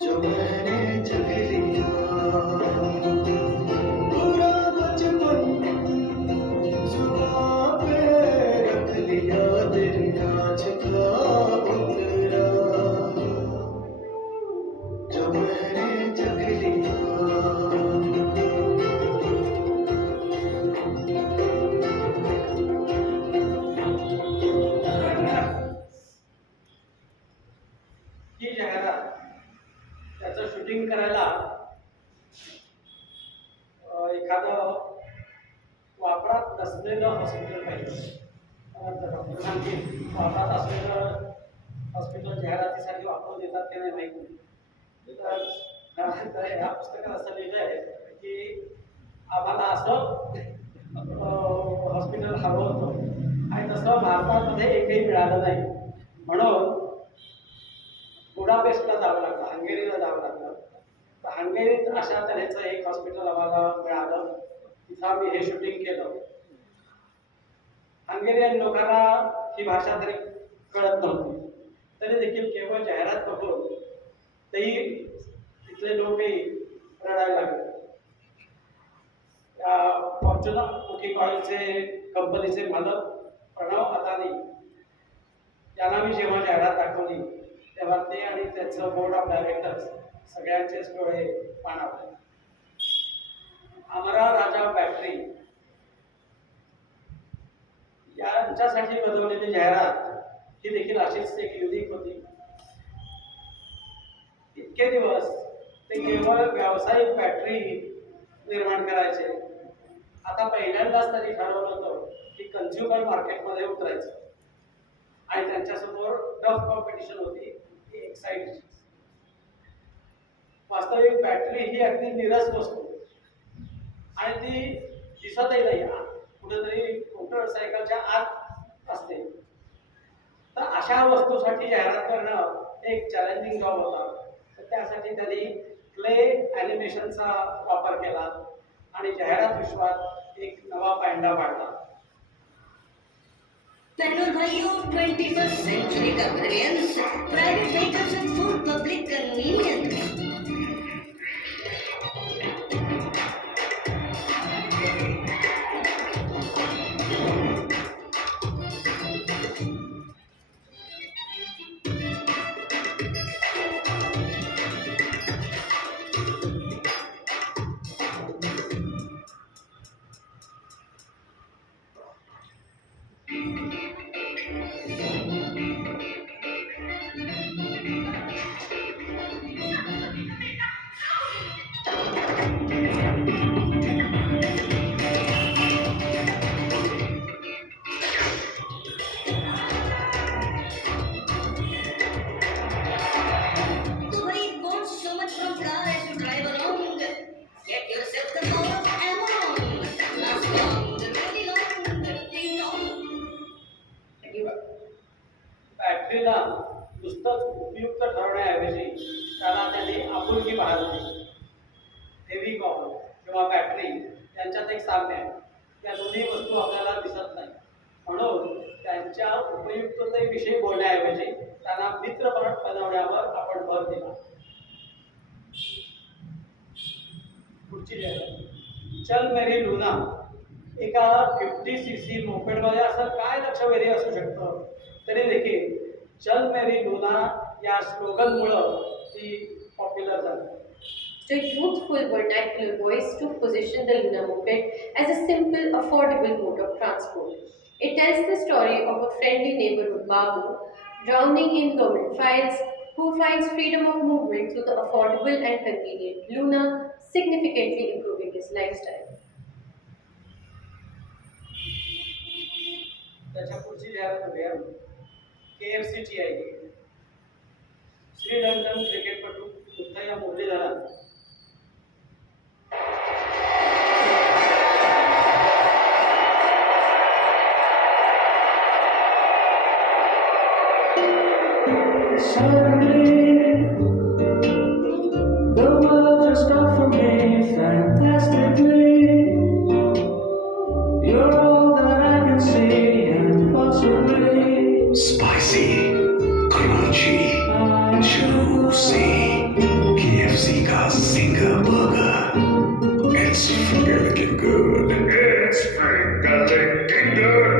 जो मैंने जग लिया, पूरा बचपन जुबां पे रख लिया, तेरी आँच का उतरा, जो मैंने जग लिया। ही जाहिरात त्याचं शूटिंग करायला एखादं वापरात नसलेलं हॉस्पिटल पाहिजे. डॉक्टर सांगतील वापरात असलेलं हॉस्पिटल जाहिरातीसाठी वापरून देतात की नाही माहीत नाही. तर ह्या पुस्तकात असं लिहिलं आहे की आम्हाला असं हॉस्पिटल हवं होतं आणि तसं भारतामध्ये एकही मिळालं नाही. म्हणून बुडापेस्टला जावं लागलं, हंगेरीला जावं लागलं. तर हंगेरीत अशा तऱ्हेचं एक हॉस्पिटल आम्हाला मिळालं. तिथं आम्ही हे शूटिंग केलं. हंगेरियन लोकांना ही भाषा तरी कळत नव्हती, तरी देखील केवळ जाहिरात बघून तेही तिथले लोकही रडायला लागले. त्या फॉर्च्युनर कुकिंग ऑइलचे कंपनीचे मालक प्रणव अदानी यांना मी जेव्हा जाहिरात दाखवली तेव्हा ते आणि त्यांचं बोर्ड ऑफ डायरेक्टर्स सगळ्यांचेच डोळे पाणावले. अमरा राजा बॅटरी यांच्यासाठी बनवलेली जाहिरात ही देखील अशीच एक युनिक होती. इतके दिवस ते केवळ व्यावसायिक बॅटरी निर्माण करायचे. आता पहिल्यांदाच त्यांनी ठरवलं होतं की कन्झ्युमर मार्केटमध्ये उतरायचं आणि त्यांच्यासमोर टफ कॉम्पिटिशन होती. ही एक्साइटची वास्तविक बॅटरी ही अगदी निरस वस्तू आणि ती दिसतही नाही. कुठेतरी मोटरसायकलच्या आत असते. तर अशा वस्तूसाठी जाहिरात करणं एक चॅलेंजिंग जॉब होता. तर त्यासाठी त्यांनी क्ले ॲनिमेशनचा वापर केला आणि जाहिरात विश्वात एक नवा पायंडा पाडला. बहनों भाइयों 21st सेंचुरी का ब्रिलियंस प्राइवेट व्हीकल्स एंड फुल पब्लिक कन्वीनियंस. साम्य आहे. त्या दोन्ही वस्तू आपल्याला दिसत नाही. म्हणून त्यांच्या उपयुक्ततेविषयी बोलण्याऐवजी त्यांना मित्र बनवण्यावर आपण भर दिला. पुढची जाहिरात. चल मेरी लुना. एका 50cc मोपेडमध्ये असं काय लक्षवेधी असू शकतं? तरी देखील चल मेरी लुना या स्लोगनमुळं ती पॉप्युलर झाली. The youthful vernacular voice took position the Luna moped as a simple, affordable mode of transport. It tells the story of a friendly neighborhood Babu drowning in government files who finds freedom of movement through the affordable and convenient Luna, significantly improving his lifestyle. त्याच्या पुढची जाहिरात बघूया. KFCची आहे. श्रीलंकन क्रिकेटपटू Muttiah Muraleedharan Suddenly, the world just stopped for me fantastically. You're all that I can see and possibly Spicy, crunchy, juicy. KFC का Zinger Burger. It's freaking good. It's freaking good.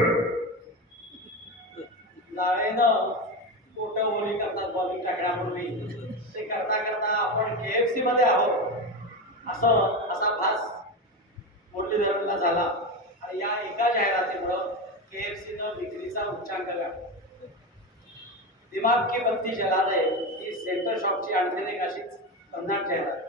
लाळेनं पोटं ओली करतात bowling टाकण्यापूर्वी. ते करता करता आपण KFC मध्ये आहोत असा भास मुरलीधरनला झाला. आणि या एका जाहिरातीमुळं KFCनं विक्रीचा उच्चांक गाठला. दिमाग की बत्ती जला दे ही सेंटर शॉपची आणखीन एक अशीच भन्नाट जाहिरात.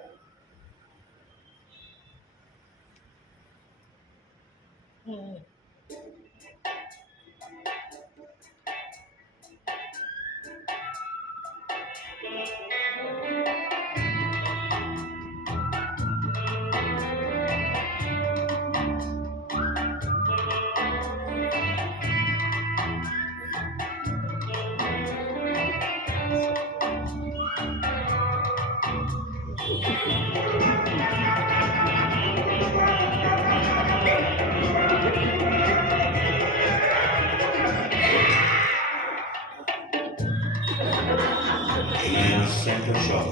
नया सेंटर शॉप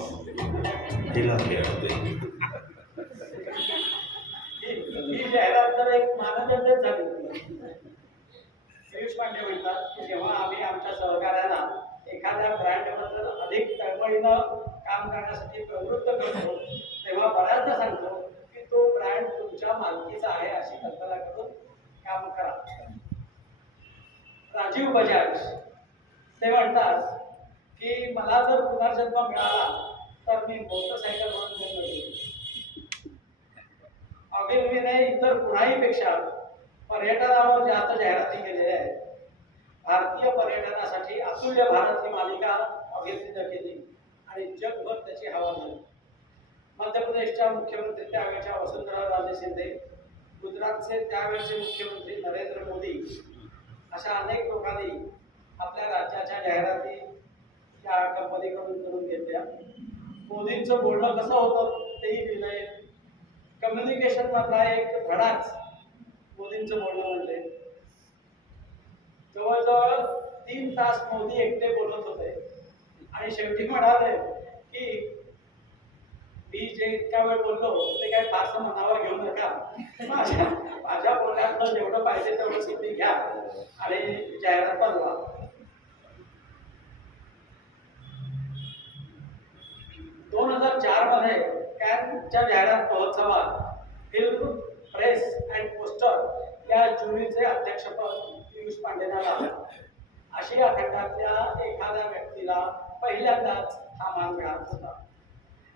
हिला होते. ही जाहिरात तर एक मानदंडच झाली. पियुष पांडे म्हणतात की जेव्हा आम्ही आमच्या सहकाऱ्यांना एखाद्या ब्रँडबद्दल अधिक तळमळीनं काम करण्यासाठी प्रवृत्त करतो तेव्हा बऱ्याचदा सांगतो की तो ब्रँड तुमच्या मालकीचा आहे अशी कल्पना करून काम करा. राजीव बजाज ते म्हणतात की मला जर पुनर्जन्म मिळाला तर मी मोटरसायकलवरून जन्म घेईन. ऑगिलवीने इतर कुणाहीपेक्षा पर्यटनावर जास्त जाहिराती केलेल्या आहेत. भारतीय पर्यटनासाठी अतुल्य भारत ही मालिका ऑगिलवीनं केली आणि जगभर त्याची हवा झाली. मध्य प्रदेशच्या मुख्यमंत्री त्यावेळच्या वसुंधराराजे शिंदे, गुजरातचे त्यावेळचे मुख्यमंत्री नरेंद्र मोदी अशा अनेक लोकांनी आपल्या राज्याच्या जाहिराती या कंपनीकडून करून घेतल्या. मोदींचं बोलणं कसं होतं तेही लिहिलंय. कम्युनिकेशन मधला एक धडाच मोदींचं बोलणं म्हणजे. जवळजवळ 3 तास मोदी एकटे बोलत होते आणि शेवटी म्हणाले की मी जे इतका वेळ बोललो ते काय फारसं मनावर घेऊ नका. माझ्या बोलण्यातनं जेवढं पाहिजे तेवढं तुम्ही घ्या आणि जाहिरात बनवा. मध्ये कॅनच्या जाहिरात महोत्सवात फिल्म, प्रेस अँड पोस्टर या ज्युरीचे अध्यक्षपद पियुष पांडेंना लाभलं. आशिया खंडातल्या एखाद्या व्यक्तीला पहिल्यांदाच हा मान मिळाला होता.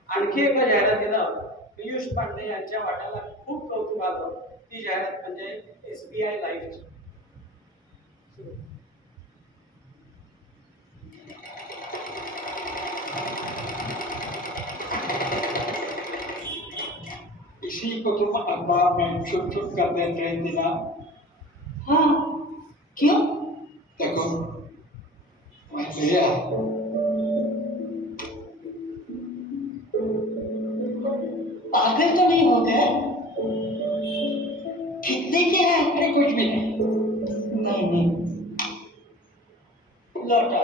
आणखी एका जाहिरातीनं पियुष पांडे यांच्या वाट्याला खूप कौतुक आलं. ती जाहिरात म्हणजे SBI लाईफची. इसी को तुम अखबार में छुप छुप कर देते रहते ना? हाँ, क्यों? देखो मैं भैया पागल तो नहीं हो गए? कितने के हैं? अरे कुछ भी नहीं। नहीं नहीं, लौटा।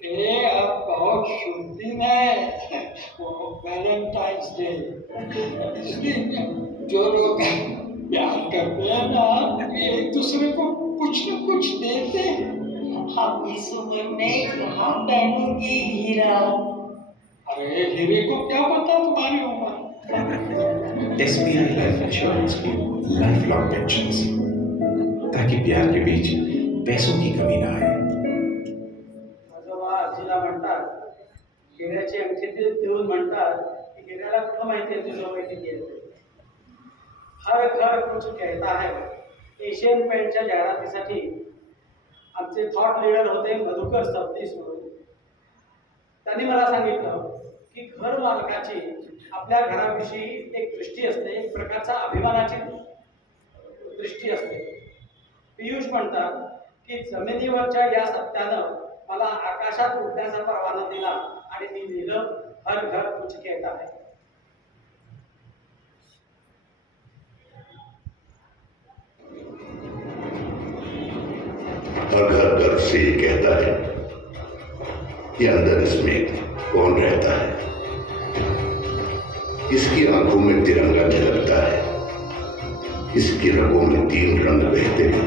ये अब बहुत शुभ दिन है, वो वैलेंटाइंस डे। इसलिए जो लोग प्यार करते हैं ना, ये एक दूसरे को कुछ न कुछ देते हैं। अब इस उम्र में कहाँ पहनूंगी हीरा? अरे हीरे को क्या पता तुम्हारी उम्र। SBI लाइफ इंश्योरेंस की लाइफ लॉन्ग पेंशन्स, ताकि प्यार के बीच पैसों की कमी ना आए। आजोबा आजीला म्हणतात हिऱ्याची अंगठी देऊन म्हणतात की हिऱ्याला कुठं माहिती आहे तुझं वय किती आहे. हर घर कुछ कहता है एशियन पेंटच्या जाहिरातीसाठी आमचे थॉट लीडर होते मधुकर सबनीस म्हणून. त्यांनी मला सांगितलं की घर मालकाची आपल्या घराविषयी एक दृष्टी असते, एक प्रकारचा अभिमानाची दृष्टी असते. पियुष म्हणतात की जमिनीवरच्या या सत्यानं मला आकाशात उडण्याचा परवाना दिला आणि मी लिहिलं हर घर कुछ कहता है. हर घर गर्व से ये कहता है कि अंदर इसमें कौन रहता है. इसकी आंखों में तिरंगा झलकता है, इसकी रगों में 3 रंग बहते हैं,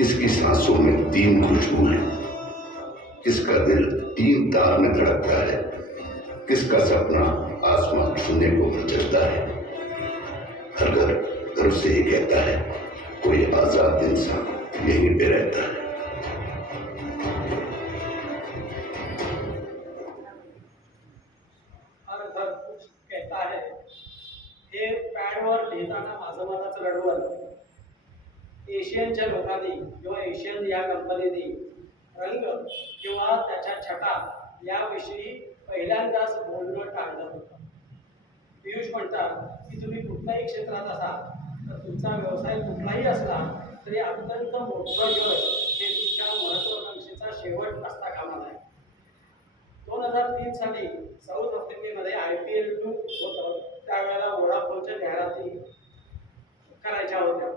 इसकी सांसों में 3 खुशबू है, इसका दिल 3 तार में धड़कता है, किसका सपना आसमान छूने को मचलता है. हर घर गर्व से ये कहता है कोई आजाद इंसान यहीं पे रहता है. हर घर कुछ कहता है हे पॅडवर लिहिताना माझं मनाचं रडवलं. एशियनच्या लोकांनी किंवा एशियन या कंपनीने रंग किंवा त्याच्या छटा याविषयी पहिल्यांदाच बोलणं टाळलं होतं. पियुष म्हणतात की तुम्ही कुठल्याही क्षेत्रात असाल तर तुमचा व्यवसाय कुठलाही असला तरी अत्यंत मोठं यश हे तुमच्या महत्वाकांक्षेचा शेवट असता कामा नये. 2003 साली साऊथ आफ्रिकेमध्ये IPL 2 होतं. त्यावेळेला वोडाफोनच्या जाहिराती करायच्या होत्या.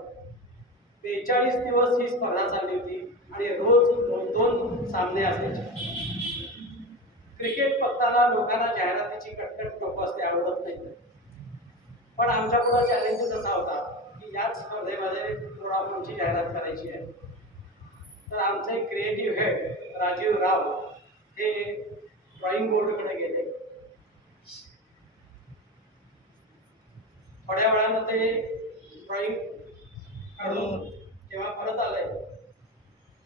42 दिवस ही स्पर्धा चालली होती आणि रोज 2-2 सामने असायचे. क्रिकेट बघताना लोकांना जाहिरातीची कटकट नको असते, आवडत नाही. पण आमच्यापुढं चॅलेंजेस असा होता की याच स्पर्धेमध्ये वोडाफोनची जाहिरात करायची आहे. तर आमचे क्रिएटिव्ह हेड राजीव राव हे ड्रॉइंग बोर्डकडे गेले. थोड्या वेळानं ते ड्रॉइंग काढून जेव्हा परत आले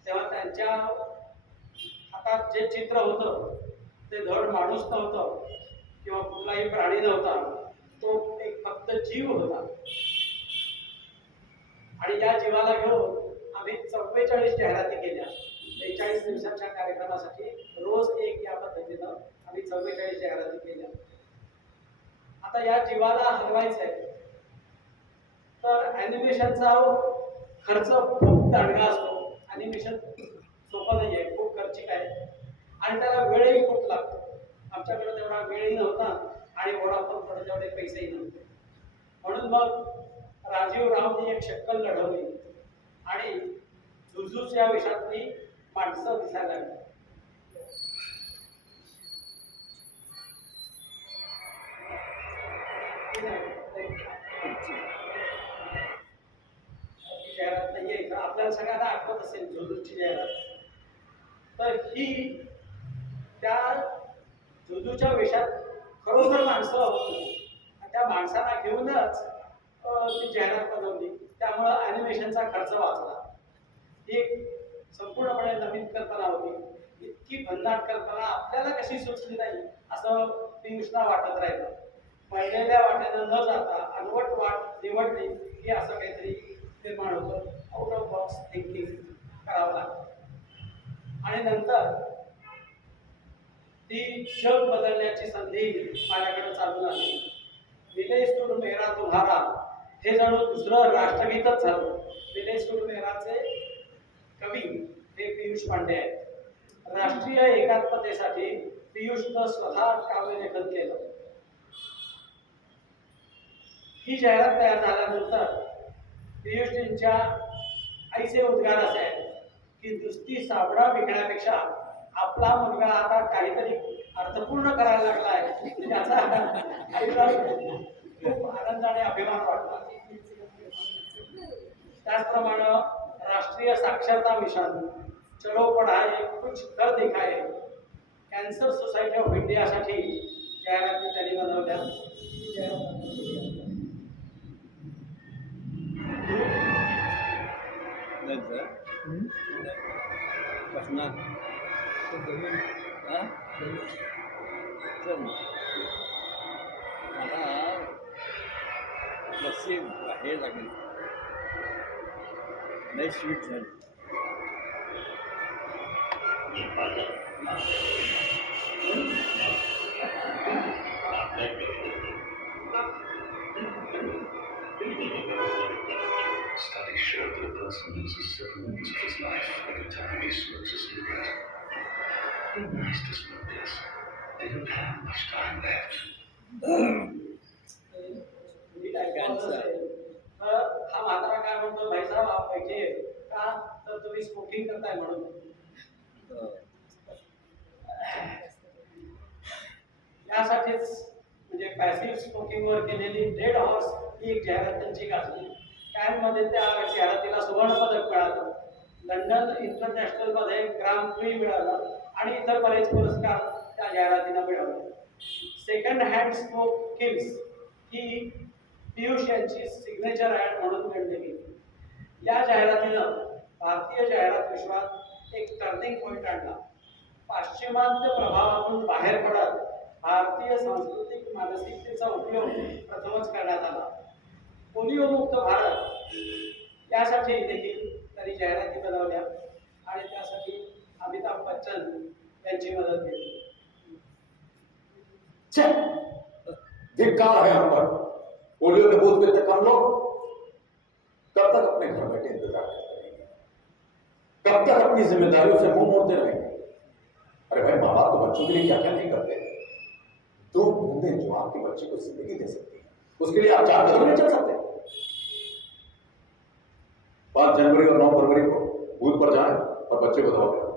तेव्हा त्यांच्या हातात जे चित्र होतं ते धड माणूस नव्हतं किंवा कुठलाही प्राणी नव्हता, तो एक फक्त जीव होता. आणि या जीवाला घेऊन आम्ही 44 जाहिराती केल्या. 42 दिवसाच्या कार्यक्रमासाठी रोज एक या पद्धतीनं आम्ही 44 जाहिराती केल्या. आता या जीवाला हलवायचं आहे तर ॲनिमेशनचा खर्च खूप दांडगा असतो. ॲनिमेशन सोपं नाही आहे, खूप खर्चिक आहे आणि त्याला वेळही खूप लागतो. आमच्याकडे तेवढा वेळही नव्हता आणि वोडाफोनकडे तेवढे पैसेही नव्हते. म्हणून मग राजीव रावनी एक शक्कल लढवली आणि झुझूच या विषयातली माणसं दिसायला लागली. जाहिरात नाहीये तर आपल्याला सगळ्यांना आठवत असेल झुझूची जाहिरात. तर ही त्या झुझूच्या वेशात खरोखर माणसं होती. त्या माणसांना घेऊनच ती जाहिरात बनवली. त्यामुळं ॲनिमेशनचा खर्च वाचला. ही संपूर्णपणे नवीन कल्पना होती. इतकी भन्नाट कल्पना आपल्याला कशी सुचली नाही असं पियुषला वाटत राहिलं. पहिलेल्या वाटेनं न जाता अनवट वाट निवडली की असं काहीतरी निर्माण होतं. आउट ऑफ बॉक्स थिंकिंग करावं लागतं. आणि नंतर ती जग बदलण्याची संधी माझ्याकडे चालून आली. विलेज टू मेरा तुम्हारा हे जणू दुसरं राष्ट्रगीतच झालं. विलेज टू मेराचे कवी हे पियुष पांडे आहेत. राष्ट्रीय एकात्मतेसाठी पियुषनं स्वतः काव्यलेखन केलं. ही जाहिरात तयार झाल्यानंतर पियुषजींच्या आईचे उद्गार असे आहेत की नुसती साबणा विकण्यापेक्षा आपला मुलगा आता काहीतरी अर्थपूर्ण करायला लागला आहे याचा आईला खूप आनंद आणि अभिमान वाटला. त्याचप्रमाणे राष्ट्रीय साक्षरता मिशन चलो पढाए कुछ कर दिखाए कॅन्सर सोसायटी ऑफ इंडियासाठी जाहिराती त्यांनी बनवल्या. लस्सी हे लागेल लई स्वीट झाली. Studies show that a person loses 7 minutes of his life every time he smokes a cigarette. Be nice to smokers. They don't have much time left. हा म्हातारा काय म्हणतो भाईसाहेब आप बैठे का तर तुम्ही स्मोकिंग करताय म्हणून. यासाठीच म्हणजे पॅसिव्ह स्मोकिंगवर केलेली डेड हॉर्स ही एक जाहिरात त्यांची गाजली. कॅनमध्ये त्या जाहिरातीला सुवर्ण पदक मिळालं, लंडन इंटरनॅशनलमध्ये ग्राम प्री मिळालं आणि इतर बरेच पुरस्कार त्या जाहिरातीनं मिळवले. सेकंड हँड स्मोक किल्स ही पियुष यांची सिग्नेचर ॲड म्हणून गणली गेली. या जाहिरातीनं भारतीय जाहिरात विश्वात एक टर्निंग पॉईंट आणला. पाश्चिमात्य प्रभावातून बाहेर पडत भारतीय सांस्कृतिक मानसिकतेचा उपयोग प्रथमच करण्यात आला. पोलिओमुक्त भारत यासाठी देखील त्यांनी जाहिराती बनवल्या आणि त्यासाठी अमिताभ बच्चन यांची मदत केली. धिक्कार है हम पर। पोलियो के बूथ पे तक हम लोग कब तक अपने घर बैठे इंतजार करते रहेंगे? कब तक अपनी जिम्मेदारियों से मुंह मोड़ते रहेंगे? अरे भाई, माँ बाप तो बच्चों के लिए क्या क्या नहीं करते। 2 बूंदें जो आपके बच्चे को जिंदगी दे सकती है, उसके लिए आप 4 कदम नहीं चल सकते। 5 जनवरी और 9 फरवरी को बूथ पर जाएं और बच्चे को दवा पिलाओ।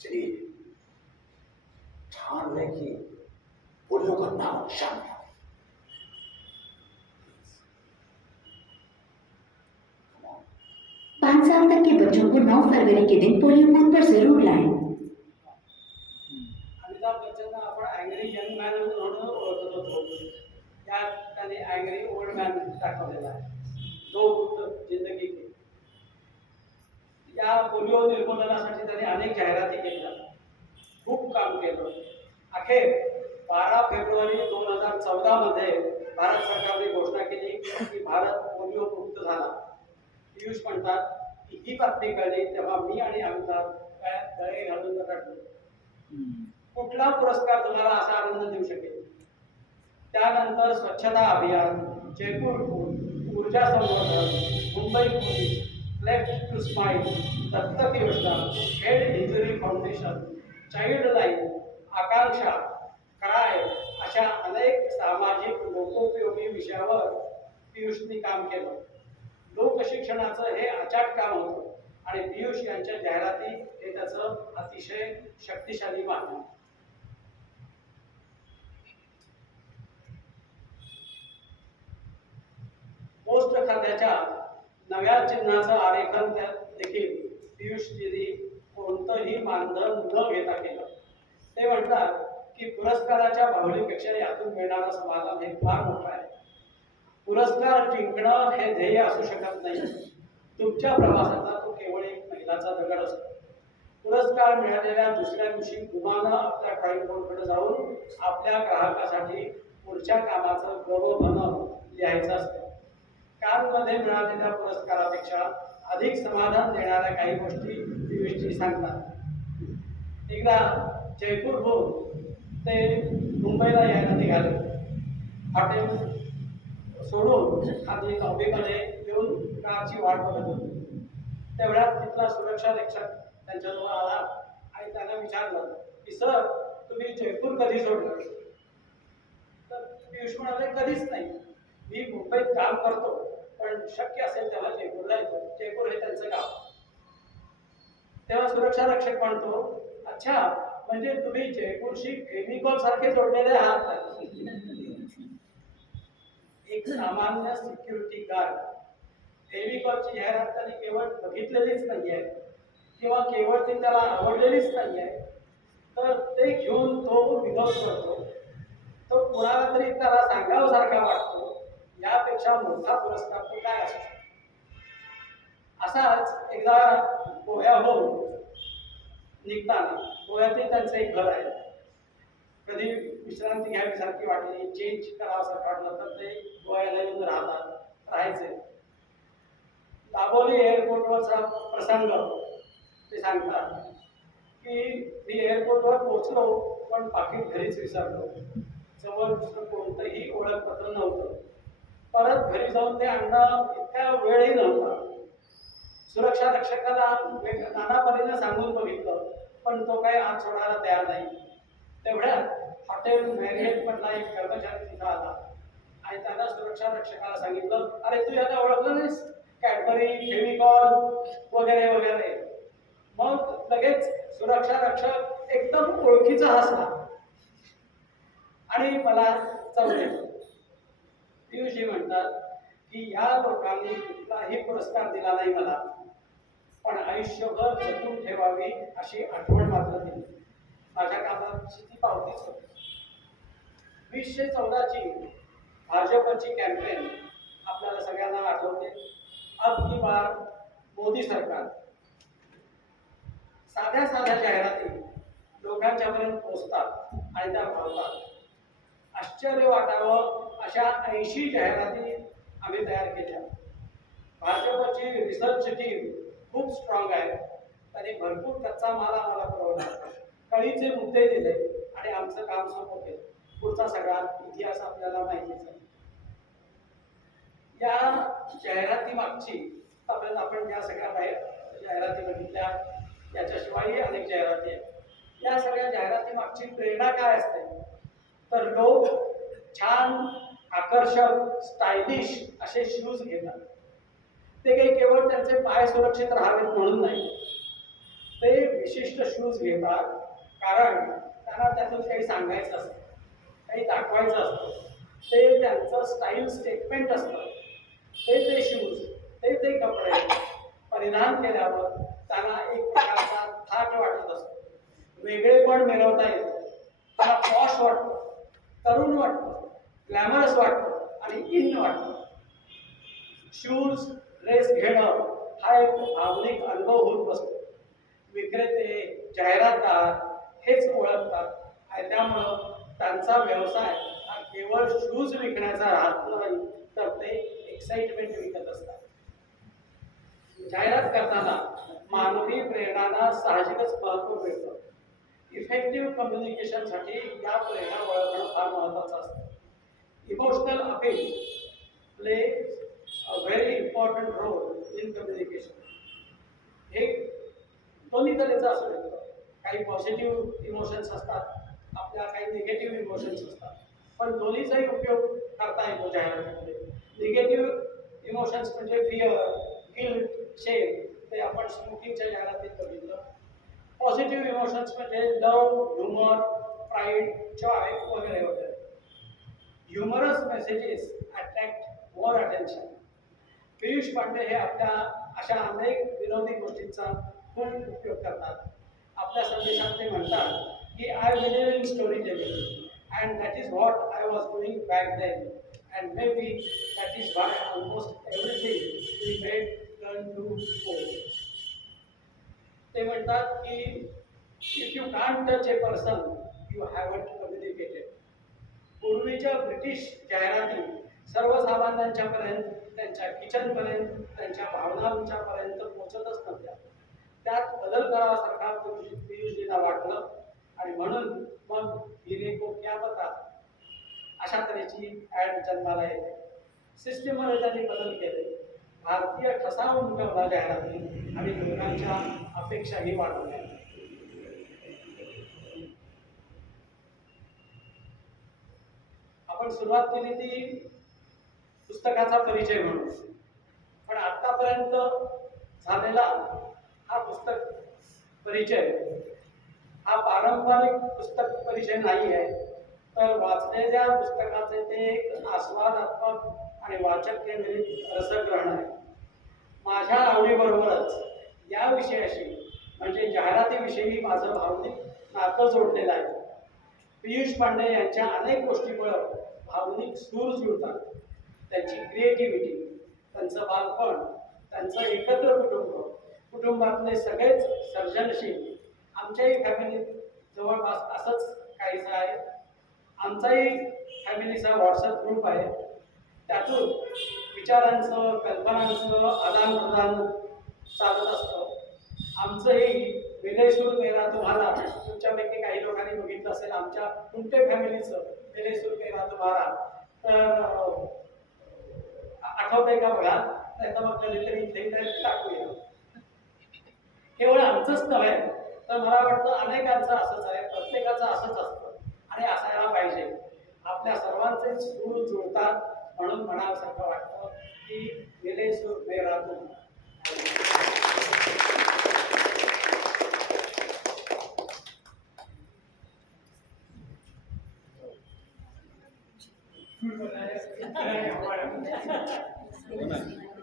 चलिए, ठान लें कि पोलियो का नाम निशान है। 5 साल तक के बच्चों को 9 फरवरी के दिन पोलियो बूथ पर जरूर लाएं। अमिताभ बच्चनना आपण अँग्री यंग मॅन म्हणून ओळखत होतो. त्यात त्यांनी अँग्री ओल्ड मॅन दाखवलेला आहे. जो वृत्त जिंदगी के. या पोलिओ निर्मूलनासाठी त्यांनी अनेक जाहिराती केल्या, खूप काम केलं. अखेर 12 फेब्रुवारी 2014 मध्ये भारत सरकारने घोषणा केली की भारत पोलिओ मुक्त झाला. पियुष म्हणतात की ही बातमी कळली तेव्हा मी आणि अमिताभ गळे घालून रडलो. कुठला पुरस्कार तुम्हाला असा आनंद देऊ शकेल? त्यानंतर स्वच्छता अभियान, जयपूर फूड, ऊर्जा संवर्धन, Mumbai police, left to smile, दत्तक योजना, head injury foundation, child line, Akanksha, CRY अशा अनेक सामाजिक लोकोपयोगी विषयावर पियुषनी काम केलं. लोकशिक्षणाचं हे अचाट काम होतं आणि पियुष यांच्या जाहिराती हे त्याचं अतिशय शक्तिशाली माध्यम. पोस्ट खात्याच्या नव्या चिन्हाचं आरेखन देखील पियुषजींनी कोणतंही मानधन न घेता केलं. ते म्हणतात की पुरस्काराच्या बाहुलीपेक्षा यातून मिळणारं समाधान हे फार मोठं आहे. पुरस्कार जिंकणं हे ध्येय असू शकत नाही. तुमच्या प्रवासाचा तो केवळ एक मैलाचा दगड असतो. पुरस्कार मिळालेल्या दुसऱ्या दिवशी गुमानं आपल्या ड्रॉइंग बोर्डकडे जाऊन आपल्या ग्राहकासाठी पुढच्या कामाचं गवभनं लिहायचं असतं. कानमध्ये मिळालेल्या पुरस्कारापेक्षा अधिक समाधान देणाऱ्या काही गोष्टी पियुषजी सांगतात. एकदा जयपूरहून ते मुंबईला यायला निघाले. हॉटेल सोडून आधी लॉबीमध्ये येऊन कारची वाट बघत होते. तेवढ्यात तिथला सुरक्षा रक्षक त्यांच्याजवळ आला आणि त्यांना विचारलं की सर, तुम्ही जयपूर कधी सोडलं? तर पियुष म्हणाले कधीच नाही, मी मुंबईत काम करतो पण शक्य असेल तेव्हा जयपूरला येतो, जयपूर हे त्यांचं गाव. तेव्हा सुरक्षा रक्षक म्हणतो, अच्छा म्हणजे तुम्ही जयपूरशी फेमिकॉल सारखे जोडलेले आहात का? एक सामान्य सिक्युरिटी गार्ड फेमिकॉलची जाहिरात त्यांनी केवळ बघितलेलीच नाहीये किंवा केवळ ती त्याला आवडलेलीच नाहीये, तर ते घेऊन तो विनोद करतो. तो कुणाला तरी त्याला सांगावं सारखा वाटतो, यापेक्षा मोठा पुरस्कार तो काय असू शकतो. असाच एकदा गोव्याहून निघताना, गोव्यातही त्यांचं एक घर आहे, कधी विश्रांती घ्यावीसारखी वाटली, चेंज करावंसारखं वाटलं तर ते गोव्याला येऊन राहायचे. दाबोली एअरपोर्टवरचा प्रसंग ते सांगतात की मी एअरपोर्टवर पोहोचलो पण पाकीट घरीच विसरलो, जवळ दुसरं कोणतंही ओळखपत्र नव्हतं. परत घरी जाऊन ते आणणं इतका वेळही नव्हता. सुरक्षा रक्षकाला नाना परीने सांगून बघितलं पण तो काही आत सोडायला तयार नाही. तेवढ्यात हॉटेल मॅरिएट मधला एक कर्मचारी तिथं आला आणि त्याला सुरक्षा रक्षकाला सांगितलं, अरे तू याला ओळखलं नाहीस, कॅडबरी, फेमिकॉल वगैरे वगैरे. मग लगेच सुरक्षा रक्षक एकदम ओळखीचा हसला आणि मला चवले. पियुषजी म्हणतात की या लोकांनी कुठलाही पुरस्कार दिला नाही मला, पण आयुष्यभर जपून ठेवावी अशी आठवण मात्र दिली. माझ्या कामाची ती पावतीच होती. 2014ची भाजपची कॅम्पेन आपल्याला सगळ्यांना आठवते. अब की बार मोदी सरकार. साध्या साध्या जाहिराती लोकांच्यापर्यंत पोहोचतात आणि त्या भावतात. आश्चर्य वाटावं अशा 80 जाहिराती आम्ही तयार केल्या. भाजपची रिसर्च टीम खूप स्ट्रॉंग आहे, त्यांनी भरपूर कच्चा माल आम्हाला पुरवला, कळीचे मुद्दे दिले आणि आमचं काम सोपं केलं. पुढचा सगळा इतिहास आपल्याला माहितीच आहे. या जाहिराती मागची आपण या सगळ्या जाहिराती बघितल्या, याच्याशिवायही अनेक जाहिराती आहेत. या सगळ्या जाहिराती मागची प्रेरणा काय असते, तर लोक छान आकर्षक स्टायलिश असे शूज घेतात. ते काही केवळ त्यांचे पाय सुरक्षित राहावेत म्हणून नाही, ते विशिष्ट शूज घेतात कारण त्यांना त्यातून काही सांगायचं असतं, काही दाखवायचं असतं. ते त्यांचं स्टाईल स्टेटमेंट असतं. ते शूज, ते कपडे परिधान केल्यावर त्यांना एक प्रकारचा थाट वाटत असतो, वेगळेपण मिळवता येतं, त्यांना पॉश वाटतं, तरुण वाटतं, ग्लॅमरस वाटतं आणि इन वाटतं. शूज ड्रेस घेणं हा एक भावनिक अनुभव होत बसतो. विक्रेते, जाहिरातदार हेच ओळखतात आणि त्यामुळं त्यांचा व्यवसाय हा केवळ शूज विकण्याचा राहत नाही, तर ते एक्साइटमेंट विकत असतात. जाहिरात करताना मानवी प्रेरणांना साहजिकच महत्त्व मिळतं. इफेक्टिव्ह कम्युनिकेशनसाठी या प्रेरणा ओळखणं फार महत्त्वाचं असतं. Emotional appeal play a very important role in communication. हे दोन्ही तऱ्हेचं असू शकतं. काही पॉझिटिव्ह इमोशन्स असतात, आपल्या काही निगेटिव्ह इमोशन्स असतात, पण दोन्हीचाही उपयोग करता येतो जाहिरातीमध्ये. निगेटिव्ह इमोशन्स म्हणजे फिअर, गिल्ट, शेम, ते आपण स्मोकिंगच्या जाहिरातीत बघितलं. पॉझिटिव्ह इमोशन्स म्हणजे लव, ह्युमर, प्राईड, जॉय वगैरे वगैरे. Humorous messages attract more attention. Piyush Pandey हे आपल्या अशा अनेक विनोदी गोष्टींचा खूप उपयोग करतात. आपल्या संदेशात ते म्हणतात की I believe in story telling and that is what I was doing back then and maybe that is why almost everything we made turn to gold. ते म्हणतात की if you can't touch a person you haven't communicated. पूर्वीच्या British जाहिराती सर्वसामान्यांच्यापर्यंत, त्यांच्या किचनपर्यंत, त्यांच्या भावनांच्यापर्यंत पोहोचतच नव्हत्या. त्यात बदल करावासारखा पियुषजींना वाटलं आणि म्हणून मग हिरे को क्या पता अशा तऱ्हेची ॲड जन्माला येते. सिस्टीममध्ये त्यांनी बदल केले, भारतीय ठसा उमटवला जाहिराती आणि लोकांच्या अपेक्षाही वाढवल्या. आपण सुरुवात केली ती पुस्तकाचा परिचय म्हणून, पण आतापर्यंत झालेला हा पुस्तक परिचय हा पारंपरिक पुस्तक परिचय नाही आहे, तर वाचलेल्या पुस्तकाचे ते एक आस्वादात्मक आणि वाचक केंद्रित रसग्रहण आहे. माझ्या आवडीबरोबरच या विषयाशी म्हणजे जाहिरातीविषयी माझं भावनिक नातं जोडलेलं आहे. पियुष पांडे यांच्या अनेक गोष्टीमुळे भावनिक सूर जुळतात. त्यांची क्रिएटिव्हिटी, त्यांचं बालपण, त्यांचं एकत्र कुटुंब, कुटुंबातले सगळेच सर्जनशील. आमच्याही फॅमिलीत जवळपास असंच काहीच आहे. आमचाही फॅमिलीचा व्हॉट्सअप ग्रुप आहे. त्यातून विचारांचं, कल्पनांचं आदानप्रदान चालत असतं. आमचंही विलयसूर मेरा तुम्हाला, तुमच्यापैकी काही लोकांनी बघितलं असेल आमच्या कुंटे फॅमिलीचं विलयसूर मेरा तुम्हाला, तर आठवतंय का बघा, नाही तर मग कधीतरी इथे टाकूया. केवळ आमचंच नव्हे तर मला वाटतं अनेकांचं असंच आहे, प्रत्येकाचं असंच असतं आणि असायला पाहिजे. आपल्या सर्वांचे सूर जुळतात म्हणून म्हणावसारखं वाटतं की विलयसूर मेरा तुम्हाला. Thank you.